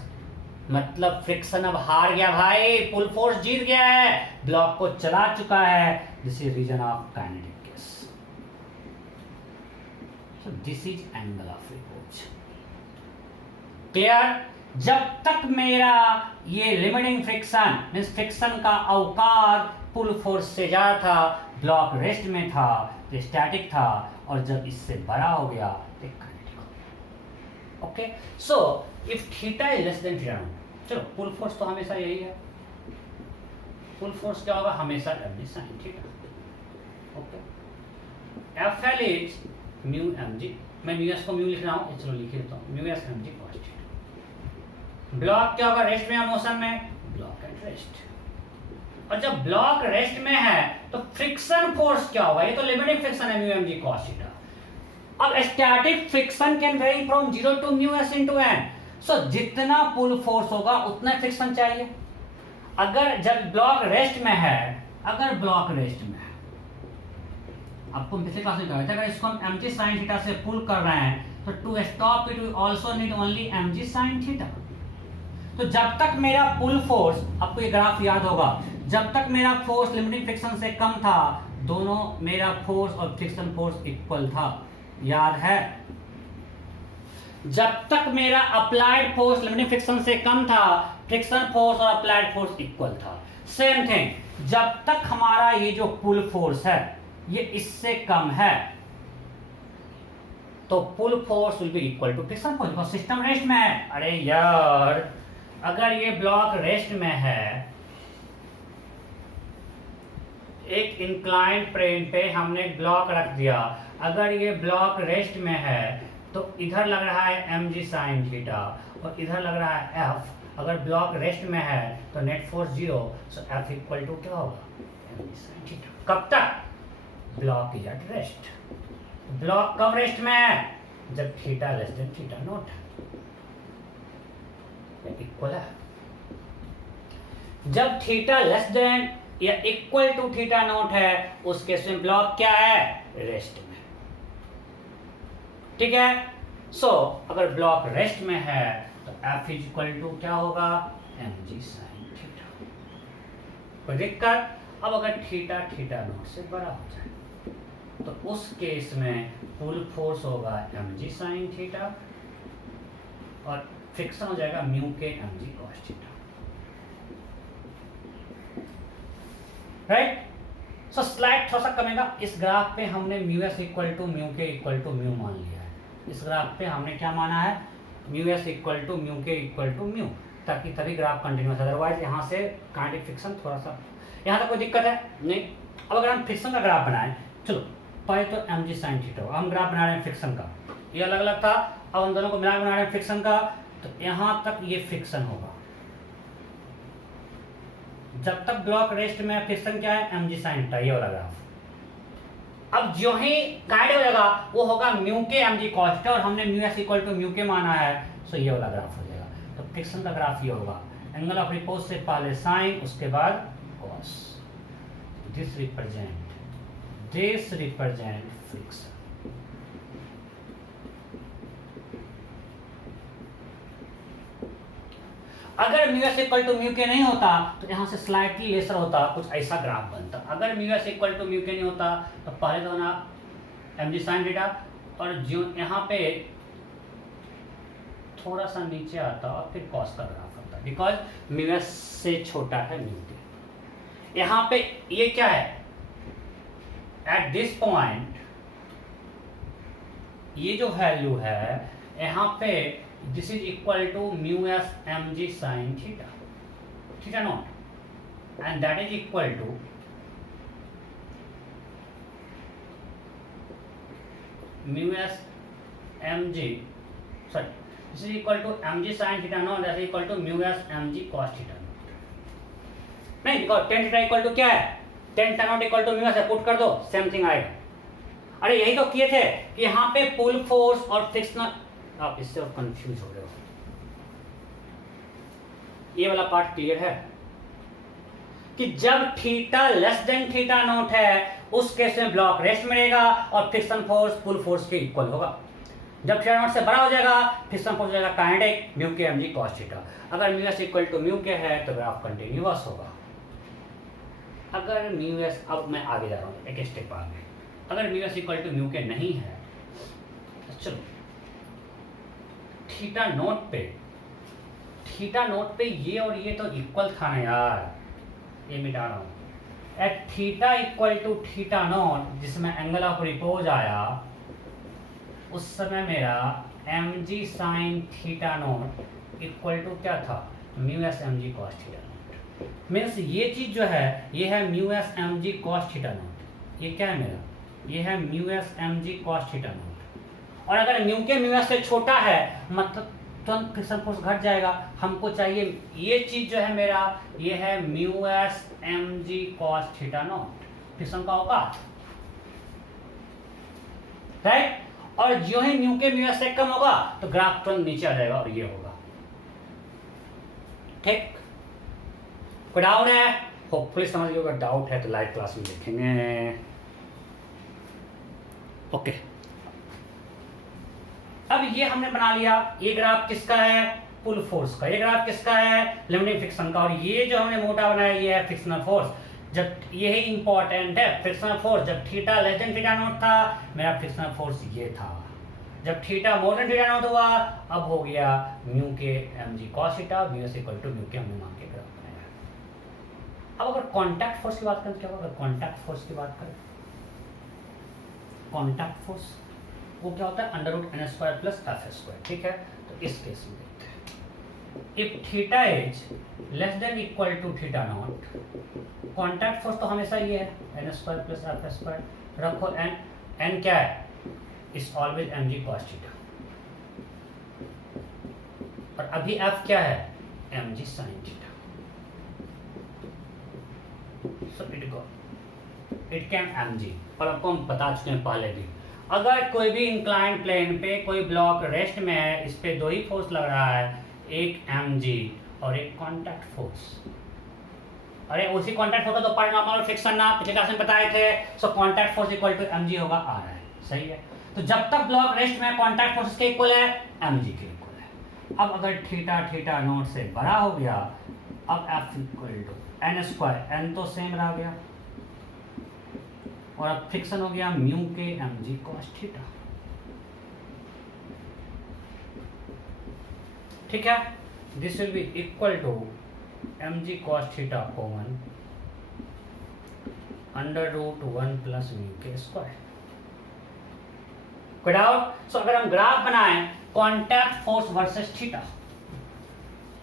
मतलब फ्रिक्शन अब हार गया भाई, पुल फोर्स जीत गया है, ब्लॉक को चला चुका है, this is region of kinetic case. So this is angle of repose, clear. जब तक मेरा ये लिमिटिंग फ्रिक्शन मींस फ्रिक्शन का अवकार पुल फोर्स से ज्यादा था, ब्लॉक रेस्ट में था तो स्टैटिक था, और जब इससे बड़ा हो गया तो काइनेटिक हो। Okay, so if theta is less than theta, चलो पुल फोर्स तो हमेशा यही है, पुल फोर्स क्या होगा हमेशा mg sin theta. Okay, F L is mu M G, मैं म्यू एस को म्यू लिख रहा हूँ, चलो लिख देता हूँ, mu S M G cos theta. Block क्या होगा रेस्ट में या मोशन में, ब्लॉक एट रेस्ट। और जब ब्लॉक रेस्ट में है तो फ्रिक्शन फोर्स क्या होगा, ये तो लिमिटिंग फ्रिक्शन है mu M G cos theta. अब static friction can vary from 0 to mu S into N, so जितना पुल फोर्स होगा उतना फ्रिक्शन चाहिए। अगर जब ब्लॉक रेस्ट में है, अगर ब्लॉक रेस्ट में है, आपको पिछले क्लास में बताया था, अगर इसको हम mg sin थीटा से पुल कर रहे हैं तो to stop it we also need only mg sin theta. तो जब तक मेरा पुल फोर्स, आपको ये ग्राफ याद होगा, जब तक मेरा फोर्स लिमिटिंग फ्रिक्शन से कम था, दोनों मेरा फोर्स और फ्रिक्शन फोर्स इक्वल था, याद है। जब तक मेरा अप्लाइड फोर्स लिमिटिंग फ्रिक्शन से कम था, फ्रिक्शन फोर्स और अप्लाइड फोर्स इक्वल था। सेम थिंग, जब तक हमारा ये जो पुल फोर्स है ये इससे कम है तो pull force will be equal to friction force, because system rest में है। अरे यार, अगर ये ब्लॉक रेस्ट में है, एक इंक्लाइंड प्लेन पे हमने एक ब्लॉक रख दिया, अगर ये ब्लॉक रेस्ट में है तो इधर लग रहा है mg sin थीटा और इधर लग रहा है f। अगर ब्लॉक रेस्ट में है तो net force 0, so f equal to क्या होगा, mg sin थीटा। कब तक, block is at rest. Block कब रेस्ट में है, जब theta less than theta not equal है। जब थीटा लेस देन या इक्वल टू थीटा नॉट है, उस केस में ब्लॉक क्या है, रेस्ट में। ठीक है, सो अगर ब्लॉक रेस्ट में है तो f इज इक्वल टू क्या होगा, mg sin थीटा। कोई दिक्कत। अब अगर थीटा थीटा नॉट से बड़ा हो जाए तो उस केस में पुल फोर्स होगा mg sin थीटा और फ्रिक्शन हो जाएगा mu K mg cos theta. Right, so slide थोड़ा सा कमेगा। इस ग्राफ पे हमने mu S equal to mu के इक्वल टू म्यू मान लिया है। इस ग्राफ पे हमने क्या माना है, mu S equal to mu के इक्वल टू म्यू, ताकि तभी ग्राफ कंटिन्यूअस। अदरवाइज यहाँ से काइनेटिक फ्रिक्शन थोड़ा सा, यहाँ तक कोई दिक्कत है नहीं। अब अगर हम फ्रिक्शन का ग्राफ बनाएं, चलो पहले तो mg sin थीटा, हम ग्राफ बना रहे हैं फ्रिक्शन का, ये अलग अलग था, अब हम दोनों को मिला बना रहे हैं फ्रिक्शन का, तो यहाँ तक ये फ्रिक्शन होगा। जब तक ब्लॉक रेस्ट में फ्रिक्शन क्या है, mg sin थीटा, ये वाला ग्राफ। अब जो ही काइनेटिक हो जाएगा वो होगा mu K mg cos theta, और हमने mu S equal to mu K माना है, सो ये वाला ग्राफ हो जाएगा। तो फ्रिक्शन का ग्राफ ये होगा, एंगल ऑफ रिपोज से पहले साइन, उसके बाद cos। This represent friction. अगर mu S equal to mu K नहीं होता तो यहाँ से स्लाइटली लेसर होता, कुछ ऐसा ग्राफ बनता। अगर mu S equal to mu K नहीं होता तो पहले तो ना mg sin थीटा, और जो यहाँ पे थोड़ा सा नीचे आता और फिर cos का ग्राफ होता, बिकॉज म्यू एस से छोटा है म्यू के। यहाँ पे ये क्या है, एट दिस पॉइंट ये जो वैल्यू है यहाँ पे, this is equal to mu S mg sin theta, theta naught, and that is equal to mu S mg, sorry, this is equal to mg sin theta naught, that is equal to mu S mg cos theta naught. नहीं, because tan theta equal to क्या है, tan theta not equal to mu s, put कर दो, same thing आएगा। अरे यही तो किए थे कि यहाँ पे पुल फोर्स और फ्रिक्शनल, आप इससे और कंफ्यूज हो रहे हो। ये वाला पार्ट क्लियर है कि जब theta less than theta not है, उस केस में ब्लॉक रेस्ट में रहेगा और फ्रिक्शन फोर्स पुल फोर्स के इक्वल होगा। जब थीटा नॉट से बड़ा हो जाएगा, फ्रिक्शन फोर्स हो जाएगा kinetic, mu K mg cos theta. अगर mu S equal to mu K है तो ग्राफ कंटिन्यूअस होगा। अगर म्यू एस, अब मैं आगे जा रहा हूँ एक स्टेप आगे, अगर mu S equal to mu K नहीं है तो चलो थीटा नोट पे थीटा नोट पे ये और ये तो इक्वल था ना यार, ये मिटा रहा हूँ। At theta equal to theta naught जिसमें एंगल ऑफ रिपोज आया, उस समय मेरा m ji sine theta naught equal to क्या था, mu S M G cos theta naught. Means ये चीज जो है ये है mu S M G cos theta naught, ये क्या है मेरा, ये है mu S M G cos theta naught. और अगर म्यू के म्यू एस से छोटा है मतलब तुरंत फ्रिक्शन फोर्स घट जाएगा। हमको चाहिए ये चीज जो है मेरा, ये है mu S M G cos theta naught, friction का होगा, राइट। और जो ही म्यू के म्यू एस से कम होगा तो ग्राफ तुरंत नीचे आ जाएगा और ये होगा, ठीक। कोई डाउट है? होपफुली समझ गए। अगर डाउट है तो लाइव क्लास में देखेंगे। ओके, अब ये हमने बना लिया। ये ग्राफ किसका है, पुल फोर्स का। ये ग्राफ किसका है, लिमिटिंग फ्रिक्शन का। और ये जो हमने मोटा बनाया ये है फ्रिक्शनल फोर्स। जब यही इंपॉर्टेंट है, फ्रिक्शनल फोर्स जब theta less than theta naught था मेरा फ्रिक्शनल फोर्स ये था। जब theta more than theta naught हुआ अब हो गया mu k m ji cos theta, mu S equal to mu k हमने मान के ग्राफ बनाया। अब अगर कॉन्टैक्ट फोर्स की बात करें क्या होगा, अगर कॉन्टैक्ट फोर्स की बात करें, कॉन्टैक्ट फोर्स वो क्या होता है, under root N square plus F square, ठीक है। तो इस केस में देखते हैं, if theta is less than equal to theta naught, contact force तो हमेशा ये है N square plus F square. रखो एन, एन क्या है, is always m ji cos theta, और अभी एफ क्या है, M G sine theta. So it can m g, और आपको हम बता चुके हैं पहले भी, अगर कोई भी इंक्लाइन प्लेन पे कोई ब्लॉक रेस्ट में है, इस पे दो ही फोर्स लग रहा है, एक mg और एक कॉन्टैक्ट फोर्स। अरे उसी कॉन्टैक्ट फोर्स का तो पॉलीनॉमियल फ्रिक्शन ना पिछले क्लास में बताए थे। So contact force equal to mg होगा, आ रहा है, सही है। तो जब तक ब्लॉक रेस्ट में कॉन्टैक्ट फोर्स के इक्वल है, mg के इक्वल है। अब अगर थीटा थीटा नॉट से बड़ा हो गया, अब f equal to n square, n तो सेम रह गया, और अब फ्रिक्शन हो गया म्यू के एम जी कॉस थीटा, ठीक है। This will be equal to M G cos theta common under root 1 plus mu k square. कोई डाउट? सो अगर हम ग्राफ बनाएं कॉन्टैक्ट फोर्स वर्सेस थीटा,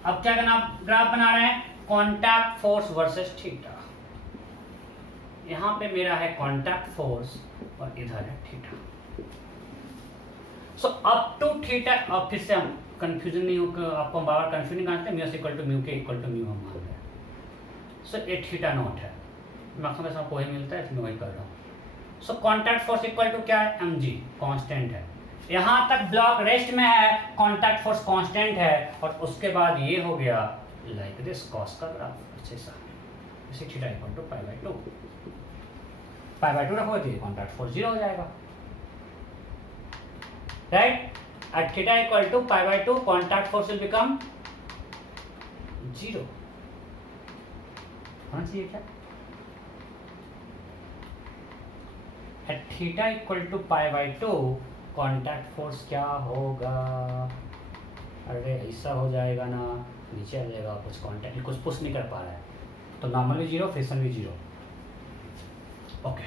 अब क्या करना, ग्राफ बना रहे हैं कॉन्टैक्ट फोर्स वर्सेस थीटा। यहां पे मेरा है कॉन्टैक्ट फोर्स और इधर है theta. So up to theta, अब फिर से हम कंफ्यूजन नहीं हो, आपको हम बार कंफ्यूज नहीं करते, म्यू इक्वल टू म्यू के इक्वल टू म्यू हम मान रहे हैं। सो ये थीटा नॉट है, मैक्सिमम ऐसा कोई मिलता है इसमें वही कर रहा हूँ। सो कॉन्टैक्ट फोर्स इक्वल टू क्या है, एम जी कांस्टेंट है। यहां तक ब्लॉक रेस्ट में है, कॉन्टैक्ट फोर्स कांस्टेंट है, और उसके बाद ये हो गया लाइक दिस कॉस का ग्राफ, इसे theta equal to pi by 2, pi by 2 रखोगे तो ये कॉन्टैक्ट फोर्स 0 हो जाएगा, right. At theta equal to pi by 2 contact force will become 0 होना चाहिए क्या। At theta equal to pi by 2 contact force क्या होगा, अरे ऐसा हो जाएगा ना, नीचे आ जाएगा, कुछ कॉन्टैक्ट कुछ पुश नहीं कर पा रहा है, तो नॉर्मल भी 0, फ्रिक्शन भी 0। ओके,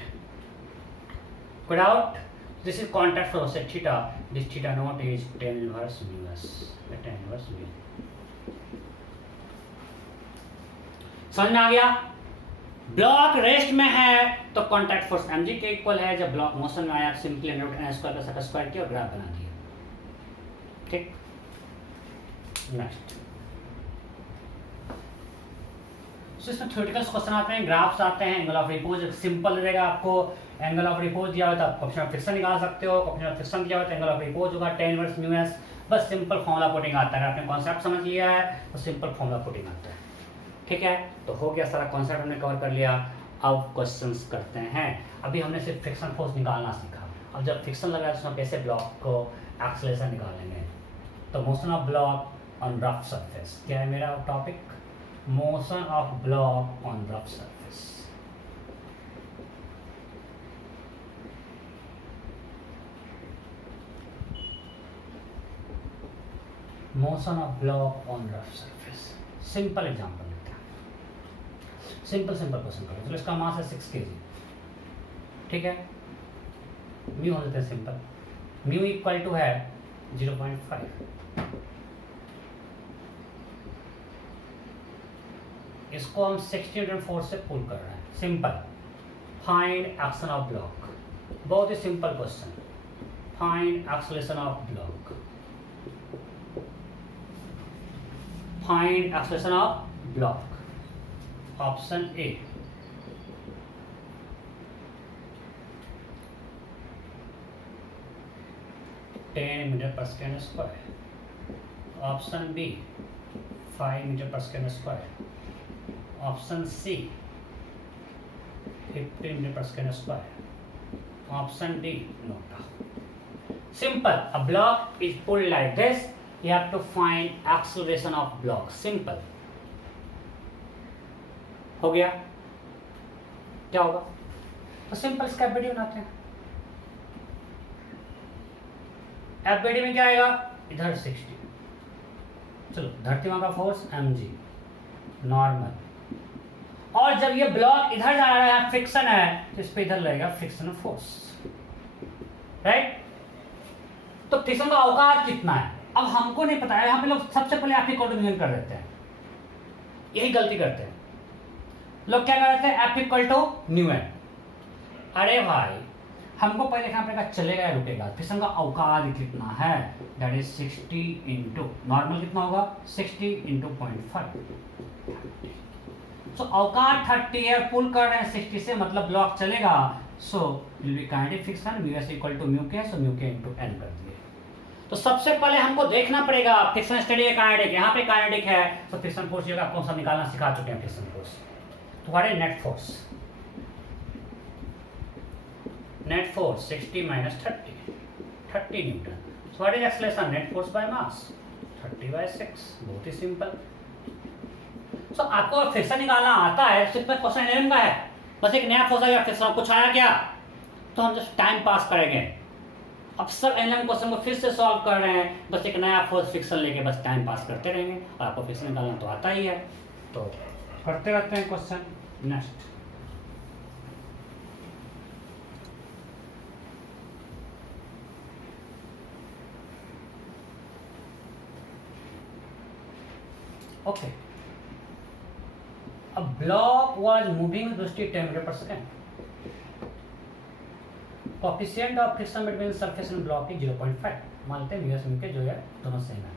कोई doubt? This is contact force at theta, this theta naught is tan inverse mu s, tan inverse mu. समझ में आ गया? ब्लॉक रेस्ट में है तो कॉन्टैक्ट फोर्स mg के इक्वल है, जब ब्लॉक मोशन में आया simply under root n square plus f square किया और ग्राफ बना दिया, ठीक। नेक्स्ट, सो इसमें थ्योरेटिकल क्वेश्चन आते हैं, ग्राफ्स आते हैं, एंगल ऑफ रिपोज सिंपल रहेगा। आपको एंगल ऑफ रिपोज दिया हुआ तो आप कोएफिशिएंट ऑफ फ्रिक्शन निकाल सकते हो, कोएफिशिएंट ऑफ फ्रिक्शन दिया हुआ तो एंगल ऑफ रिपोज होगा tan इनवर्स म्यू एस। बस सिंपल फॉर्मूला पुटिंग आता है, आपने कॉन्सेप्ट समझ लिया है तो सिंपल फॉर्मूला पुटिंग आता है, ठीक है। तो हो गया, सारा कॉन्सेप्ट हमने कवर कर लिया। अब क्वेश्चंस करते हैं। अभी हमने सिर्फ फ्रिक्शन फोर्स निकालना सीखा, अब जब फ्रिक्शन लगा तो कैसे ब्लॉक को एक्सेलरेशन निकालेंगे। तो motion of block on rough surface, क्या है मेरा topic, motion of block on rough surface. Motion of block on rough surface. Simple example लेते हैं, सिंपल क्वेश्चन करो। चलो इसका मास है 6 kg, ठीक है। म्यू हो देते हैं सिंपल, म्यू इक्वल टू है 0.5। इसको हम 60 न्यूटन फोर्स से पुल कर रहे हैं। Simple, find action of block. बहुत ही simple question, find acceleration of block, find acceleration of block. Option A, ten metre पर second square. Option B 5 metre पर second square. Option C 15 metre पर second square. Option D note. Simple, a block is pulled like this, you have to find acceleration of block। Simple हो गया। क्या होगा तो simple इसका FBD बनाते हैं। एफबीडी में क्या आएगा, इधर 60, चलो धरती मां का फोर्स mg नॉर्मल, और जब ये ब्लॉक इधर जा रहा है, फ्रिक्शन है, तो इस पे इधर लगेगा फ्रिक्शन फोर्स, राइट। तो फ्रिक्शन का अवकाश कितना है अब हमको नहीं पता है। यहाँ पे लोग सबसे पहले एफ इक्वल टू म्यू कर देते हैं, यही गलती करते हैं लोग। क्या करते हैं, F equal to mu N. अरे भाई हमको पहले देखना पड़ेगा चलेगा या रुकेगा, फ्रिक्शन का अवकाश कितना है, दैट इज 60 इंटू नॉर्मल कितना होगा 60 इंटू 0.5। सो अवकाश 30 है, पुल कर रहे हैं 60 से, मतलब ब्लॉक चलेगा। So will be kinetic friction mu S equal to mu k, so mu के इंटू एन कर दिए। तो सबसे पहले हमको देखना पड़ेगा फ्रिक्शन स्टडी है काइनेटिक, यहाँ पे काइनेटिक है, तो फ्रिक्शन फोर्स जगह कौन सा निकालना सिखा चुके हैं। फ्रिक्शन फोर्स तुम्हारे net force, net force 60 minus 30 Newton. What is acceleration, net force by मास 30/6। बहुत ही सिंपल। सो आपको फ्रिक्शन निकालना आता है, सिर्फ क्वेश्चन 11 का है, बस एक नया फोर्स आया, फ्रिक्शन कुछ आया क्या, तो हम जस्ट टाइम पास करेंगे। अब सब एनएम क्वेश्चन को फिर से सॉल्व कर रहे हैं, बस एक नया फोर्स फ्रिक्शन लेके बस टाइम पास करते रहेंगे, और आपको फ्रिक्शन निकालना तो आता ही है, तो करते रहते हैं question. Next, okay. A block was moving with velocity 10 meter per second. Coefficient of friction between surface and block is 0.5। मानते हैं म्यू के जो है दोनों सेम है।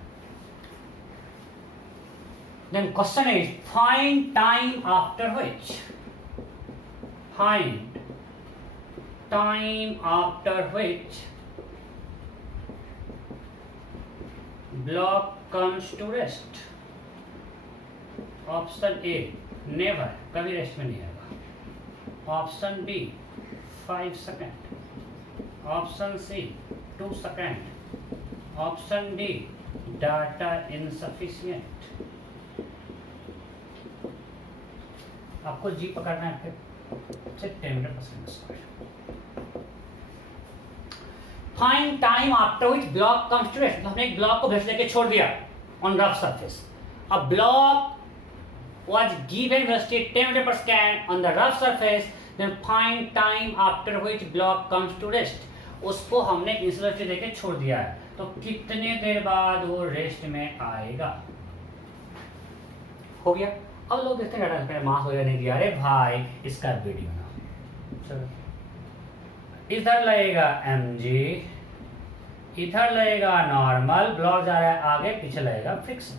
Then question is find time after which, find time after which block comes to rest। Option A never, कभी rest में नहीं आएगा। Option B 5 second. Option C 2 second. Option D data insufficient. आपको जी पकड़ना है, फिर सिर्फ 10 मीटर पर second square. Find time after which block comes to rest. हमने एक ब्लॉक को भेज लेके छोड़ दिया ऑन रफ सरफेस। अब block was given velocity 10 meter per second on the rough surface, then find time after which block comes to rest। उसको हमने इंसुलेटर देके छोड़ दिया है, तो कितने देर बाद वो रेस्ट में आएगा। हो गया। अब लोग देखते हैं डाटा मास वगैरह नहीं दिया, अरे भाई इसका वीडियो बनाओ। चलो इधर लगेगा mg, इधर लगेगा नॉर्मल, ब्लॉक जा रहा है आगे, पीछे लगेगा फ्रिक्शन,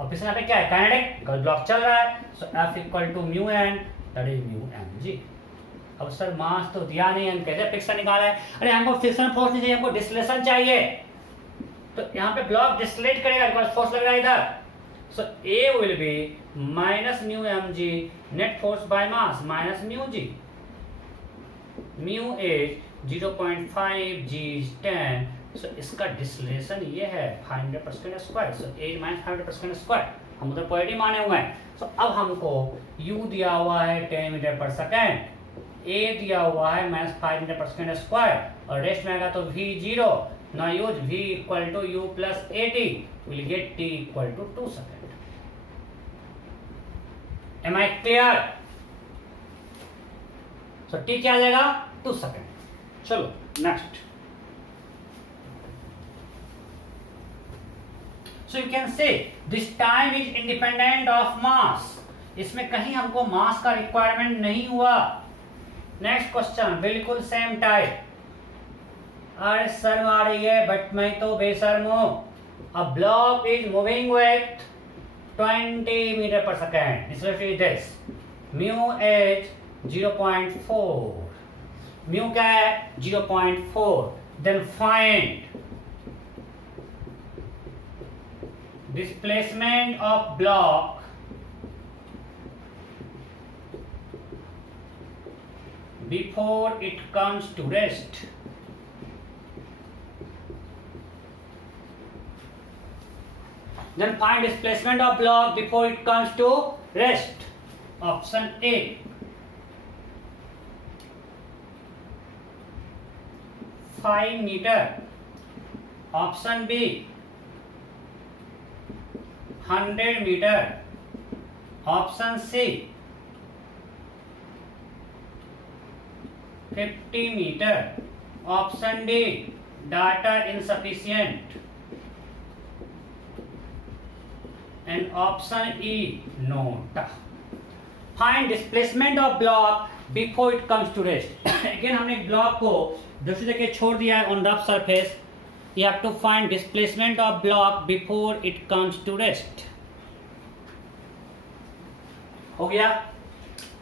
और पिछले पे क्या है काइनेटिक, ब्लॉक चल रहा है, so F equal to mu N, that is mu mg। अब सर मास तो दिया नहीं, हम कैसे फ्रिक्शन निकाला है, अरे हमको फ्रिक्शन फोर्स नहीं चाहिए, हमको डिस्लेशन चाहिए। तो यहाँ पे ब्लॉक डिस्लेट करेगा बिकॉज फोर्स लग रहा है इधर, सो A will be minus mu mg net force by mass minus mu g। Mu is 0.5, g is 10, सो इसका डिस्लेशन ये है 500 पर सेकेंड स्क्वायर, सो 8 माइनस 500 पर सेकेंड स्क्वायर, हम उधर पॉइंट ही माने हुए हैं। सो अब हमको u दिया हुआ है 10 मीटर पर सेकेंड, a दिया हुआ है -5 मीटर पर सेकेंड स्क्वायर, और रेस्ट में आएगा तो v0, Now use V equal to U plus AT. We'll get T equal to 2 seconds. Am I clear? So T क्या आ जाएगा? 2 seconds. चलो next. So you can say this time is independent of mass. इसमें कहीं हमको मास का requirement नहीं हुआ. Next question बिल्कुल सेम टाइप. अरे शर्म आ रही है बट मैं तो बेशर्म हूं. A block is moving with 20 metre पर second. This mu h 0.4. Mu क्या है? 0.4. Then find displacement of block before it comes to rest. Then find displacement of block before it comes to rest. Option A. Five meter. Option B. 100 meter. Option C. 50 meter. Option D. Data insufficient. And option E. Not. Find displacement of block before it comes to rest. Again हमने block को दूसरी जगह छोड़ दिया है on rough surface. You have to find displacement of block before it comes to rest. हो गया.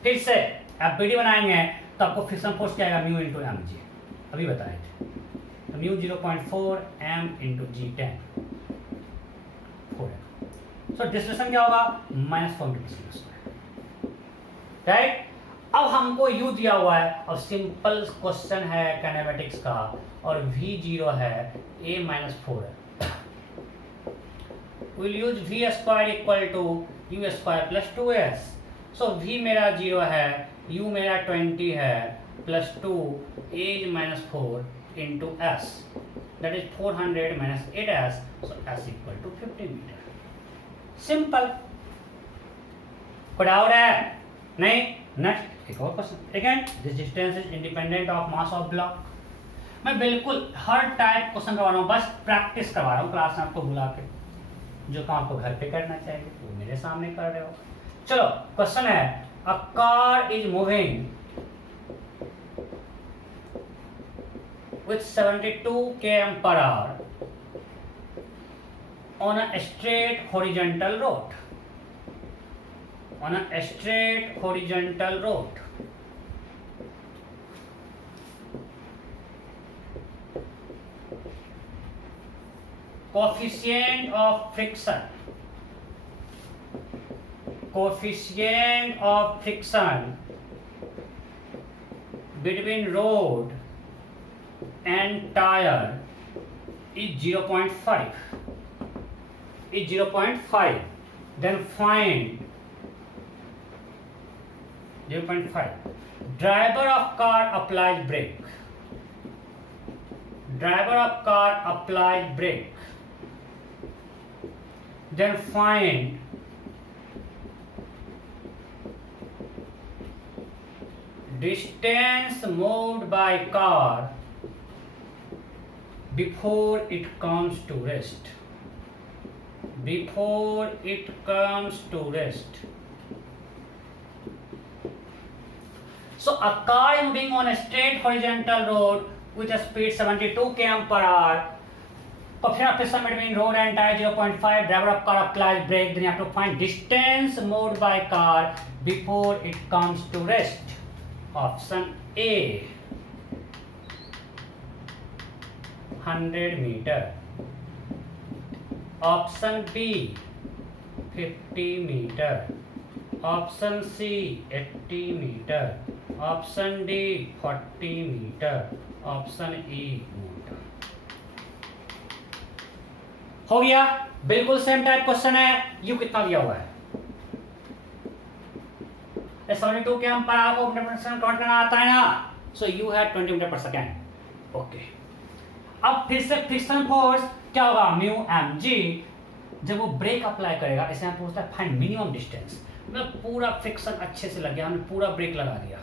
फिर से आप वीडियो बनाएंगे तो आपको फ्रिक्शन फोर्स क्या आएगा? Mu into M g. अभी बताए थे. तो mu 0.4 m into g 10 4. So displacement क्या होगा? -4 राइट. अब हमको यू दिया हुआ है और सिंपल क्वेश्चन है काइनेमेटिक्स का और V0 है A-4 है. Will use V square equal to U square plus 2S. So V मेरा 0 है, U मेरा 20 है plus 2 A-4 into S. That is 400 minus 8S. So S equal to 50 metre. Simple. कोई डाउट है? नहीं. नेक्स्ट एक और question. Again this distance is independent of mass of block. मैं बिल्कुल हर टाइप क्वेश्चन करवा रहा हूँ, बस प्रैक्टिस करवा रहा हूँ क्लास में आपको बुला के. जो काम आपको घर पे करना चाहिए वो मेरे सामने कर रहे हो. चलो क्वेश्चन है. A car is moving with 72 km per hour on a straight horizontal road. On a straight horizontal road. Coefficient of friction. Coefficient of friction between road and tire is 0.5. Is 0.5. Then find 0.5. Driver of car applies brake. Driver of car applies brake. Then find distance moved by car before it comes to rest. Before it comes to rest. So a car is moving on a straight horizontal road with a speed 72 km per hour. Coefficient of friction between road and tire 0.5. Driver of car applies brake. Then you have to find distance moved by car before it comes to rest. Option A 100 meter. Option B 50 meter. Option C 80 meter. Option D 40 meter. Option E meter. हो गया. बिल्कुल same type question है. You कितना दिया हुआ है? 72 के हम पर आपको काउंट करना आता है ना. सो यू है 20 मीटर पर सेकेंड. ओके. अब फिर से फ्रिक्शन फोर्स क्या होगा, म्यू एम जी। जब वो ब्रेक अप्लाई करेगा, इसे यहाँ पूछता है फाइंड मिनिमम डिस्टेंस, मतलब पूरा फ्रिक्शन अच्छे से लग गया, हमने पूरा ब्रेक लगा दिया।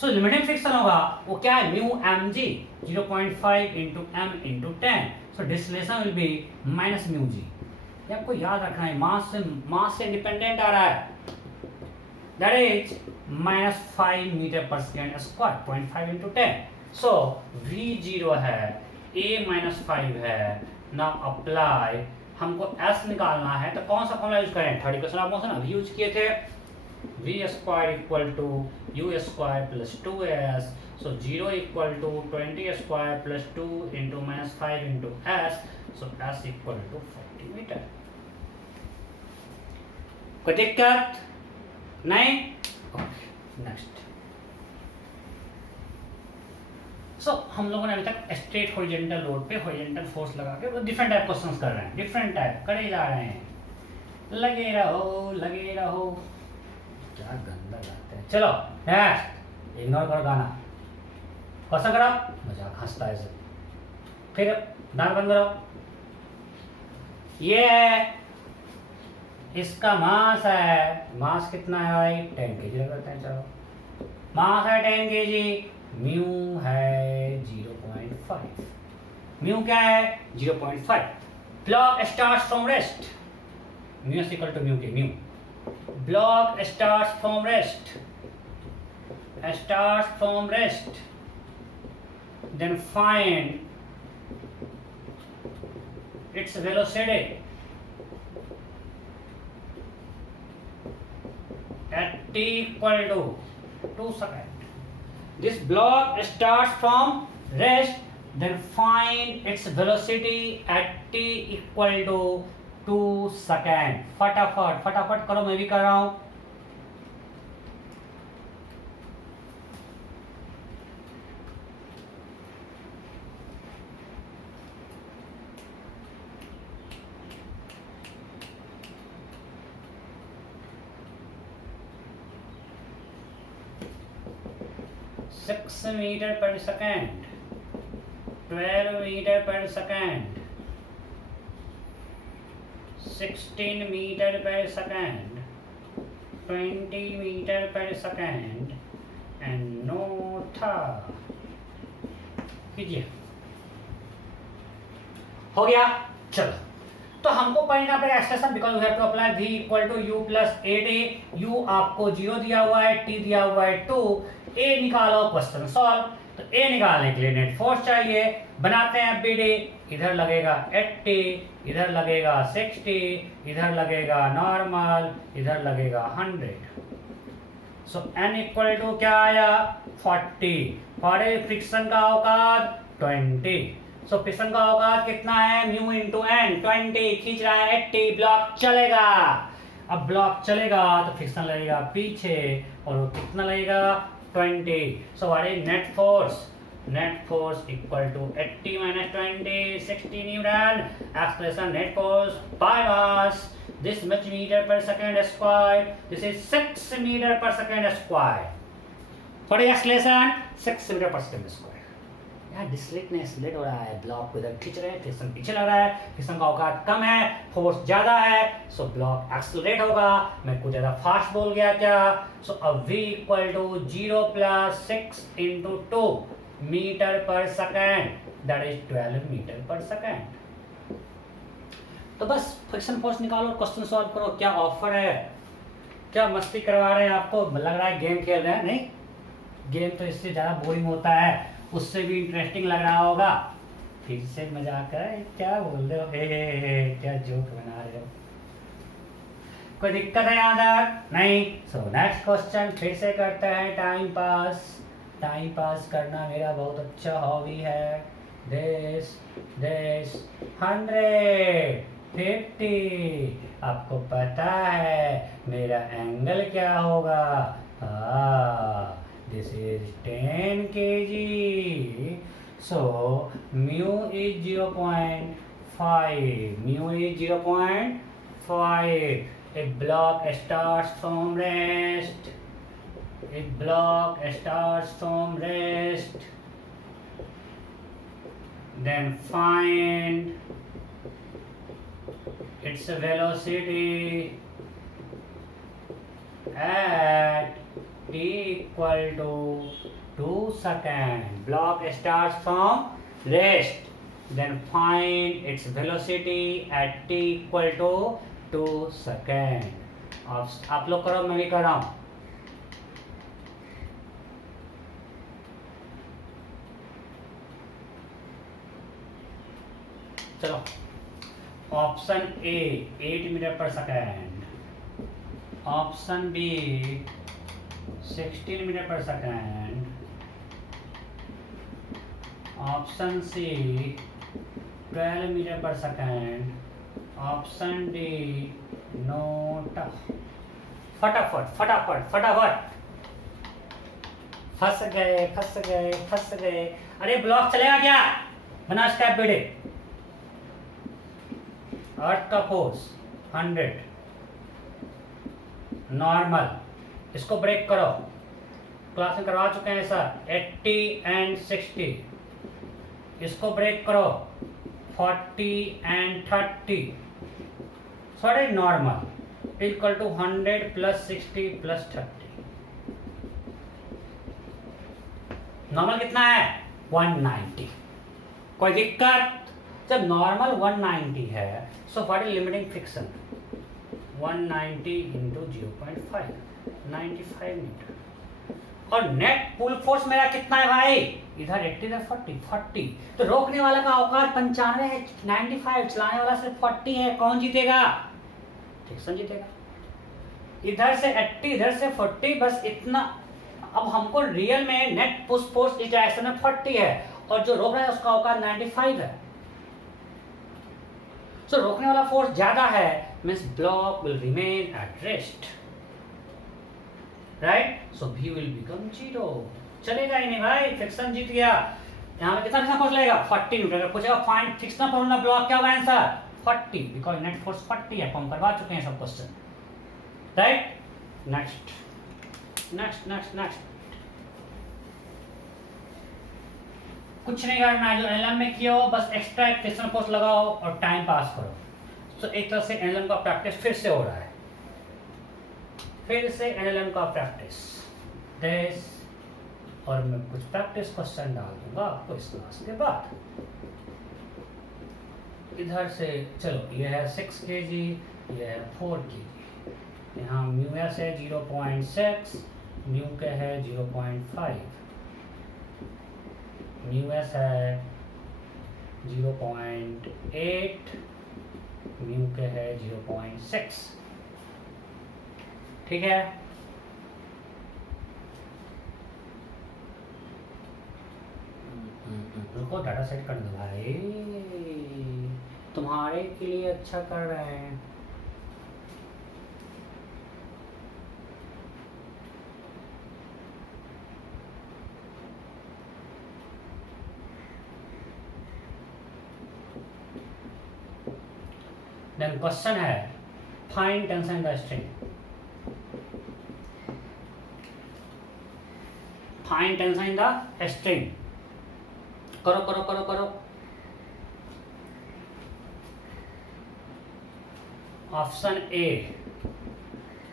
सो लिमिटिंग फ्रिक्शन होगा वो क्या है, mu M g 0.5 into m into 10। So displacement will be minus mu g. ये आपको याद रखना है, मास से इंडिपेंडेंट आ रहा है, दैट इज -5 मीटर पर सेकेंड स्क्वायर, 0.5 इंटू 10। सो V0 है, A -5 है। नाउ अप्लाई, हमको S निकालना है तो कौन सा फॉर्मूला यूज करें, थर्ड इक्वेशन आप मोशन अभी यूज किए थे, V square equal to U square plus 2S। So 0 equal to 20 square plus 2 into -5 into S। So S equal to 40 metre. कोई दिक्कत नहीं? Okay, next. सो हम लोगों ने अभी तक स्ट्रेट हॉरिजॉन्टल लोड पे हॉरिजॉन्टल फोर्स लगा के डिफरेंट टाइप क्वेश्चंस कर रहे हैं, डिफरेंट टाइप करे जा रहे हैं। लगे रहो लगे रहो, क्या गंदा गाते हैं। चलो नेक्स्ट, इग्नोर करो गाना, क्वेश्चन करो, मजाक हंसता है इसे। फिर दांत बंद करो। ये है, इसका मास है, मास कितना है भाई, 10 kg करते हैं। चलो मास है 10 kg, म्यू है 0.5। म्यू क्या है, 0.5। Block starts from rest, mu is equal to mu k, mu block starts from rest, starts from rest, then find its velocity at t equal to 2 seconds. This block starts from rest, then find its velocity at t equal to 2 seconds. फटाफट फटाफट करो, मैं भी कर रहा हूं। Six meter per second, 12 meter per second, 16 meter per second, 20 meter per second, and no था। कीजिए, हो गया। चलो, तो हमको पढ़ना पड़ेगा expression, because we have to apply v equal to u plus 8a। u आपको 0 दिया हुआ है, t दिया हुआ है 2, a निकालो, क्वेश्चन सॉल्व। तो a निकालने के लिए नेट फोर्स चाहिए, बनाते हैं FBD। इधर लगेगा 80, इधर लगेगा 60, इधर लगेगा नॉर्मल, इधर लगेगा 100। सो n इक्वल टू क्या आया, 40। फॉर फ्रिक्शन का औकात 20। सो फ्रिक्शन का औकात कितना है, म्यू इंटू एन, 20 खींच रहा है 80, ब्लॉक चलेगा। अब ब्लॉक चलेगा तो फ्रिक्शन लगेगा पीछे, और वो कितना लगेगा, 20। So what is net force, net force equal to 80 minus 20, 60 newton. Expression net force by mass, this much meter per second square, this is 6 meter per second square। what is acceleration, 6 meter per second square। यहाँ डिस्लेट हो रहा है, block को इधर खींच रहे हैं, friction पीछे लग रहा है, फ्रिक्शन का औकात कम है, फोर्स ज्यादा है, सो ब्लॉक एक्सेलरेट होगा। मैं कुछ ज्यादा फास्ट बोल गया क्या। सो अब v equal to 0 plus 6 into 2 metre पर सेकेंड, दैट इज 12 मीटर पर सेकेंड। तो बस फ्रिक्शन फोर्स निकालो, क्वेश्चन सॉल्व करो। क्या ऑफर है, क्या मस्ती करवा रहे हैं आपको, लग रहा है गेम खेल रहे हैं। नहीं, गेम तो इससे ज़्यादा बोरिंग होता है, उससे भी इंटरेस्टिंग लग रहा होगा। फिर से मजाक है, क्या बोल रहे हो, हे क्या जोक बना रहे हो। कोई दिक्कत है यहाँ तक नहीं। सो नेक्स्ट क्वेश्चन फिर से करते हैं। टाइम पास करना मेरा बहुत अच्छा हॉबी है। this 150, आपको पता है मेरा एंगल क्या होगा, this is 10 kg, so mu is 0.5, mu is 0.5। a block starts from rest, a block starts from rest, then find its velocity at t equal to 2 seconds. Block starts from rest, then find its velocity at t equal to 2 seconds. आप लोग करो, मैं भी कर रहा हूं. चलो, option A 8 metre पर सेकेंड, ऑप्शन बी 16 मीटर पर सेकेंड, ऑप्शन सी 12 मीटर पर सेकेंड, ऑप्शन डी नोट. फटाफट फटाफट फटाफट. फंस गए फंस गए फंस गए. अरे ब्लॉक चलेगा क्या? बना स्टेप बेड़े. अर्थ का फोर्स 100 नॉर्मल, इसको ब्रेक करो. क्लास में करवा चुके हैं सर. 80 एंड 60, इसको ब्रेक करो. 40 and 30, sorry normal equal to 100 plus 60 plus 30. Normal कितना है? 190. कोई दिक्कत? जब नॉर्मल 190 है, so what is limiting friction? 190 into 0.5, 95 newton. और नेट पुल फोर्स मेरा कितना है भाई? इधर 80 इधर 40. तो रोकने वाला का औकात 95 है, 95. चलाने वाला सिर्फ 40 है. कौन जीतेगा? फ्रिक्शन जीतेगा. इधर से 80 इधर से 40, बस इतना. अब हमको रियल में नेट पुश फोर्स इस डायरेक्शन में 40 है, और जो रोक रहा है उसका औकात 95 है. सो रोकने वाला फोर्स ज्यादा है, means block will remain at rest, right? So v will become 0. चलेगा ही नहीं भाई, फ्रिक्शन जीत गया. यहाँ पे कितना फोर्स लगेगा? 40 न्यूटन. अगर पूछेगा फाइंड फ्रिक्शनल फॉर्मूला ब्लॉक, क्या होगा आंसर? 40, बिकॉज नेट फोर्स 40 है. हम करवा चुके हैं सब question, right? Next next next next. कुछ नहीं करना है, जो एनएलएम में किया हो बस एक्स्ट्रा एक फ्रिक्शनल फोर्स लगाओ और टाइम पास करो. तो एक तरह से एनएलएम का प्रैक्टिस फिर से हो रहा है. फिर से एनएलएम का प्रैक्टिस दिस, और मैं कुछ प्रैक्टिस क्वेश्चन डाल दूंगा आपको इस क्लास के बाद. इधर से चलो, ये है 6 kg, ये है 4 kg. यहाँ म्यू एस है 0.6, म्यू के है 0.5, म्यू एस है 0.8, म्यू के है 0.6. ठीक है? रुको, डाटा सेट कर दो भाई, तुम्हारे के लिए अच्छा कर रहे हैं. देन क्वेश्चन है find tension the string. Find tension in the string. करो करो करो करो. Option A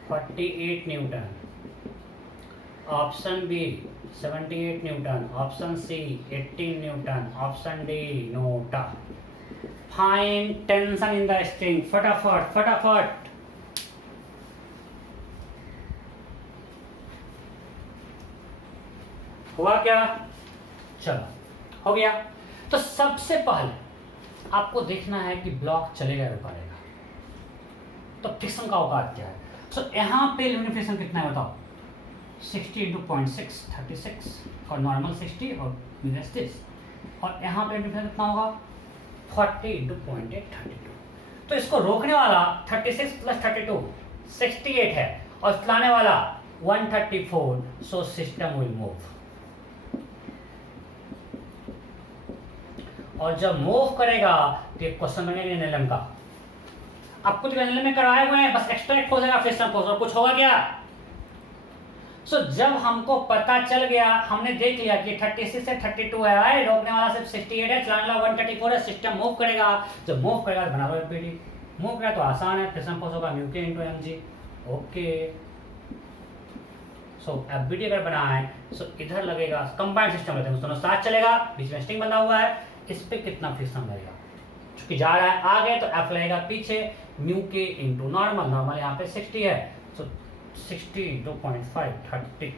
48 newton, option B 78 newton, option C 18 newton, option D NOTA. Find tension in the string. फटाफट फटाफट. हुआ क्या? चलो, हो गया. तो सबसे पहले आपको देखना है कि ब्लॉक चलेगा या रुकेगा. तो फ्रिक्शन का औकात क्या है? सो यहाँ पे लिमिटिंग फ्रिक्शन कितना है बताओ? 60 इंटू 0.6 36, और नॉर्मल 60 और माइनस 30. और यहाँ पे लिमिटिंग फ्रिक्शन कितना होगा? 40 इंटू 0.8 32. तो इसको रोकने वाला 36 प्लस 32 68 है, और चलाने वाला 134. So system will move. और जब मूव करेगा तो एक क्वेश्चन बनेगा एनएलएम का. आपको तो एनएलएम में कराए हुए हैं, बस एक्स्ट्रा एक हो जाएगा फ्रिक्शन फोर्स, और कुछ होगा क्या? सो जब हमको पता चल गया, हमने देख लिया कि 36 से 32 है, राइट, रोकने वाला सिर्फ 68 है, चलाने वाला 134 है, सिस्टम मूव करेगा, जब मूव करेगा तो बना एफबीडी, मूव करेगा तो आसान है, फ्रिक्शन फोर्स होगा म्यू के इनटू एमजी। ओके, सो एफबीडी अगर बना है सो इधर लगेगा, कंबाइंड सिस्टम लेते हैं, दोनों साथ चलेगा, बीच में स्ट्रिंग बंधा हुआ है, इस पे कितना फ्रिक्शन लगेगा, चूंकि जा रहा है आगे तो एफ लगेगा पीछे, म्यू के इनटू नॉर्मल, नॉर्मल यहाँ पे 60 है, सो 60 2.5 30,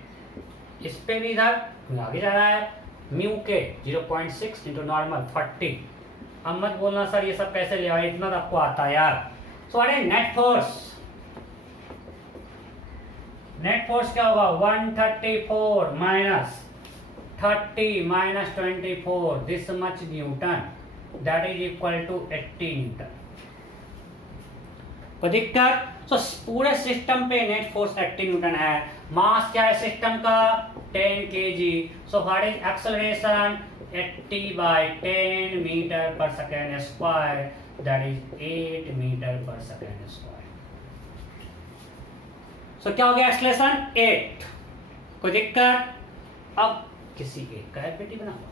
इस पे भी इधर आगे जा रहा है, म्यू के 0.6 इंटू नॉर्मल 40। अब मत बोलना सर ये सब कैसे ले आए, इतना तो आपको आता है यार। सो अरे नेट फोर्स क्या होगा, 134 minus 30 minus 24, this much newton, that is equal to 80 newton. कोई दिक्कत? सो पूरे सिस्टम पे नेट फोर्स 80 न्यूटन है। मास क्या है सिस्टम का, 10 kg। So what is acceleration, 80 by 10 metre पर second square, that is 8 metre पर सेकेंड स्क्वायर। सो क्या हो गया एक्सेलरेशन 8। कोई दिक्कत? अब किसी एक का एफबीटी बना लो,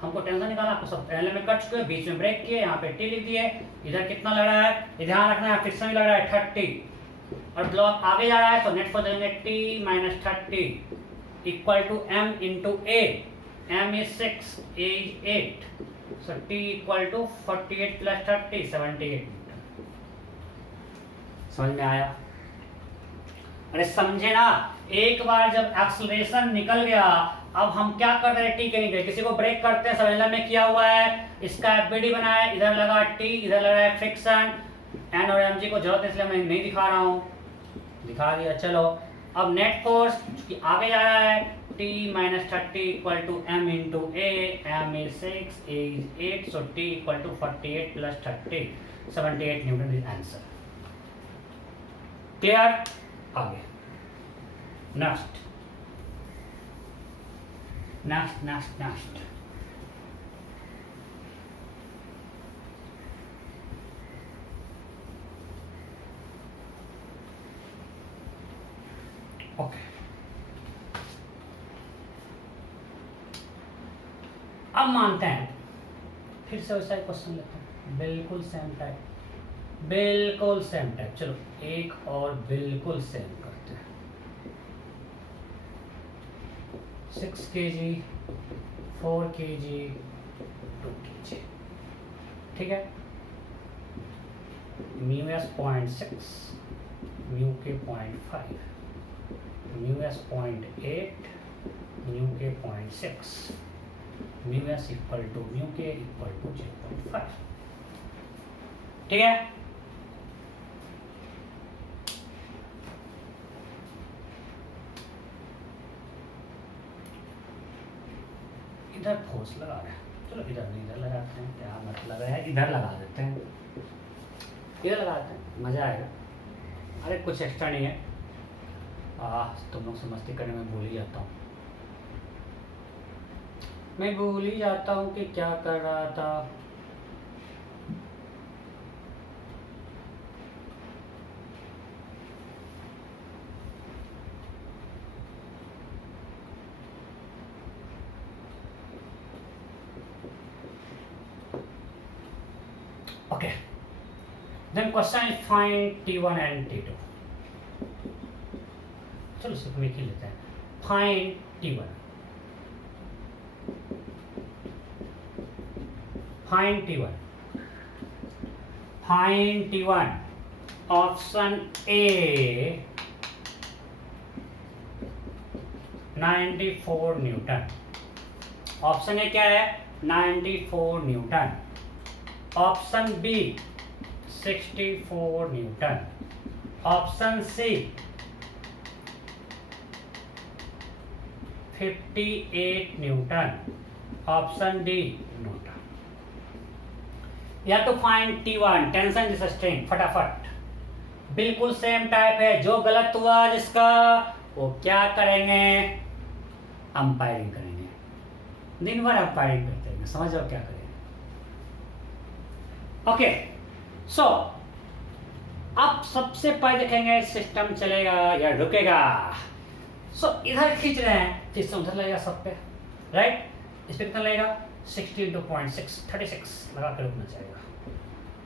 हमको टेंशन निकालना, आपको सब पहले में कट चुके, बीच में ब्रेक किए, यहाँ पे टी लिख दिए, इधर कितना लग रहा है, ये ध्यान रखना है, फ्रिक्शन भी लग रहा है 30, और ब्लॉक आगे जा रहा है, तो नेट फोर्स देंगे T minus 30 equal to m into a, m is 6, a is 8, so T equal to 48 plus 30 78 newton. समझ में आया? अरे समझे ना, एक बार जब एक्सेलरेशन निकल गया, अब हम क्या कर रहे हैं, टी के नीचे किसी को ब्रेक करते हैं, सब में किया हुआ है, इसका एफबीडी बना है, इधर लगा टी, इधर लगा है फ्रिक्शन, एन और एमजी को जरूरत है इसलिए मैं नहीं दिखा रहा हूँ, दिखा दिया। चलो अब नेट फोर्स कि आगे जा रहा है, T minus 30 equal to m into a, m is 6, a is 8, so T equal to 48 plus 30 78 newton is answer. Clear? आगे next next next next okay, अब मानते हैं, फिर से वैसा क्वेश्चन लेते हैं, बिल्कुल सेम टाइप, बिल्कुल सेम टाइप। चलो एक और बिल्कुल सेम करते हैं, 6 kg 4 kg 2 kg, ठीक है, म्यू एस 0.6, म्यू के 0.5, mu S 0.8, mu k 0.6, mu S equal to mu के इक्वल टू 0.5, ठीक है। इधर फोर्स लगा रहे हैं, चलो इधर नहीं, इधर लगाते हैं, क्या मतलब है, इधर लगा देते हैं, इधर लगाते हैं, मजा आएगा। अरे कुछ एक्स्ट्रा नहीं है, तुम लोग से मस्ती करने में भूल ही जाता हूँ, मैं भूल ही जाता हूँ कि क्या कर रहा था। Okay, then question is find T1 and T2. चलो सिर्फ में ही लेते हैं, find T1, find T1, find T1, option A 94 newton, option A क्या है 94 newton, option B 64 newton, option C 58 newton, option D newton. या तो find T1, tension this string, फटाफट, बिल्कुल सेम टाइप है, जो गलत हुआ जिसका वो क्या करेंगे, अंपायरिंग करेंगे, दिन भर अंपायरिंग करते हैं, समझ जाओ क्या करेंगे। ओके, सो अब सबसे पहले देखेंगे सिस्टम चलेगा या रुकेगा। सो इधर खींच रहे हैं तो इससे उधर लगेगा सब पे, राइट। इस पे कितना लगेगा 60 × 0.6 36 लगा कर रुकना चाहिए।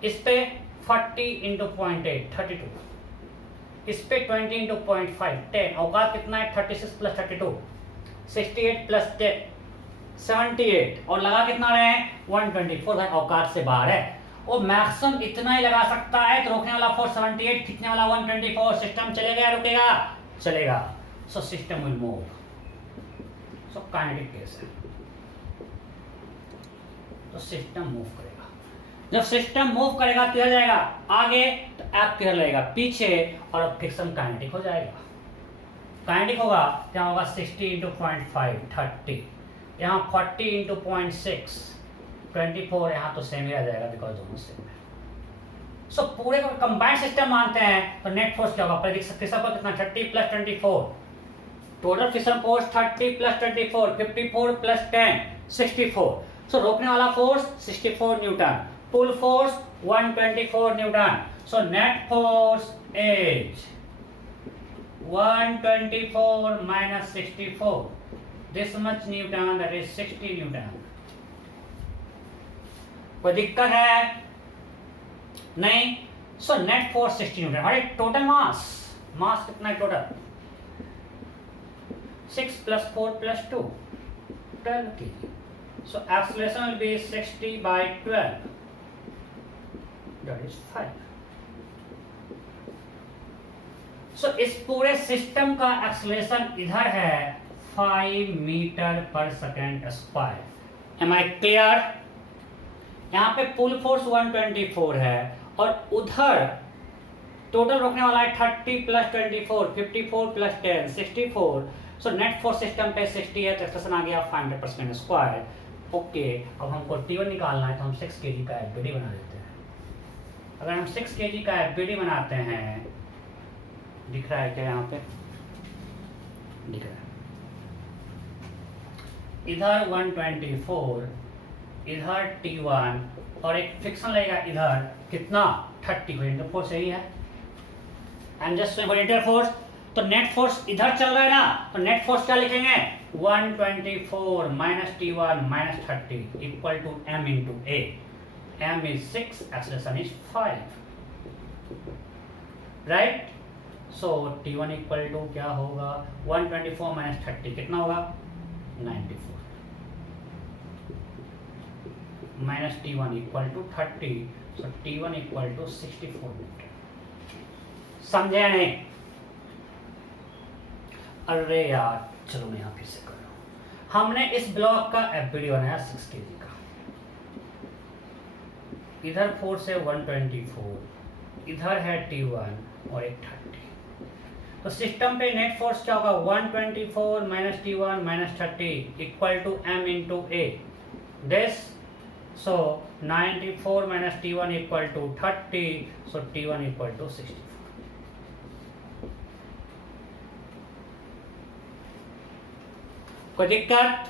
इस पे 40 × 0.8 32, इस पे 20 × 0.5 10। औकात कितना है 36 + 32 68 + 10 78, और लगा कितना रहे हैं 124। भाई औकात से बाहर है, वो मैक्सिमम इतना ही लगा सकता है। तो रोकने वाला 478, खींचने वाला 124। सिस्टम चलेगा या रुकेगा? चलेगा। So system will move. So kinetic case है, तो सिस्टम मूव करेगा। जब सिस्टम मूव करेगा किधर जाएगा? आगे। तो ऐप किधर लगेगा? पीछे। और अब फ्रिक्शन काइनेटिक हो जाएगा। काइनेटिक होगा क्या होगा 60 × 0.5 30, यहाँ 40 × 0.6 24, यहाँ तो सेम ही आ जाएगा बिकॉज दोनों सेम है। सो पूरे को कंबाइंड सिस्टम मानते हैं तो नेट फोर्स क्या होगा? प्रेडिक्ट कितना 30 + 24, टोटल फ्रिक्शन फोर्स 30 + 24 54 + 10 64। सो रोकने वाला force 64 newton, pull force 124 newton. So net force is 124 - 64, this much Newton, that is 60 Newton। कोई दिक्कत है? नहीं। सो नेट फोर्स 60 न्यूटन। अरे टोटल मास कितना है total? 6 + 4 + 2 12 kg। So acceleration will be 60/12, that is 5। So इस पूरे सिस्टम का एक्सेलरेशन इधर है 5 मीटर/सेकंड²। M I clear? यहाँ पे पुल फोर्स 124 है और उधर टोटल रोकने वाला है 30 + 24 54 + 10 64। सो नेट फोर्स सिस्टम पे 60 है तो एक्सेलरेशन आ गया 5 मीटर/सेकंड²। ओके, अब हमको T1 निकालना है तो हम 6 kg का एफबीडी बना देते हैं। अगर हम 6 kg का एफबीडी बनाते हैं, दिख रहा है क्या? यहाँ पे दिख रहा है। इधर 124, इधर T1 और एक फ्रिक्शन लगेगा इधर कितना 30 को 4 सही है। एंड जस्ट इंटर फोर्स, तो नेट फोर्स इधर चल रहा है ना, तो नेट फोर्स क्या लिखेंगे 124 - T1 - 30 = M × A। M is 6, acceleration is 5, right. So T1 = क्या होगा 124 - 30 कितना होगा 94 - T1 = 30। सो T1 = 64 मीटर। समझे नहीं? अरे यार चलो मैं यहाँ फिर से कर रहा हूँ। हमने इस ब्लॉक का एफबीडी बनाया 6 kg का। इधर फोर्स है 124, इधर है T1 और एक 30। तो सिस्टम पे नेट फोर्स क्या होगा 124 - T1 - 30 = M × A। This so 94 - T1 = 30। So T1 = 64। कोई दिक्कत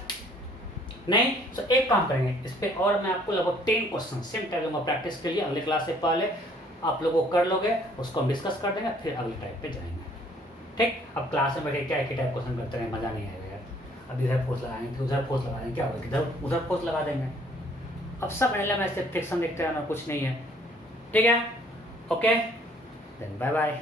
नहीं? तो एक काम करेंगे इस पे, और मैं आपको लगभग 10 क्वेश्चन सेम टाइप दूंगा प्रैक्टिस के लिए। अगले क्लास से पहले आप लोग वो कर लोगे, उसको हम डिस्कस कर देंगे, फिर अगले टाइप पे जाएंगे। ठीक, अब क्लास में बैठे क्या एक ही टाइप क्वेश्चन करते हैं, मजा नहीं आएगा यार। अब इधर फोर्स लगाएंगे फिर उधर फोर्स लगाएंगे, क्या होगा इधर उधर फोर्स लगा देंगे। अब सब एनालिसिस में ऐसे फ्रिक्शन देखते हैं ना, कुछ नहीं है। ठीक है, ओके देन बाय बाय।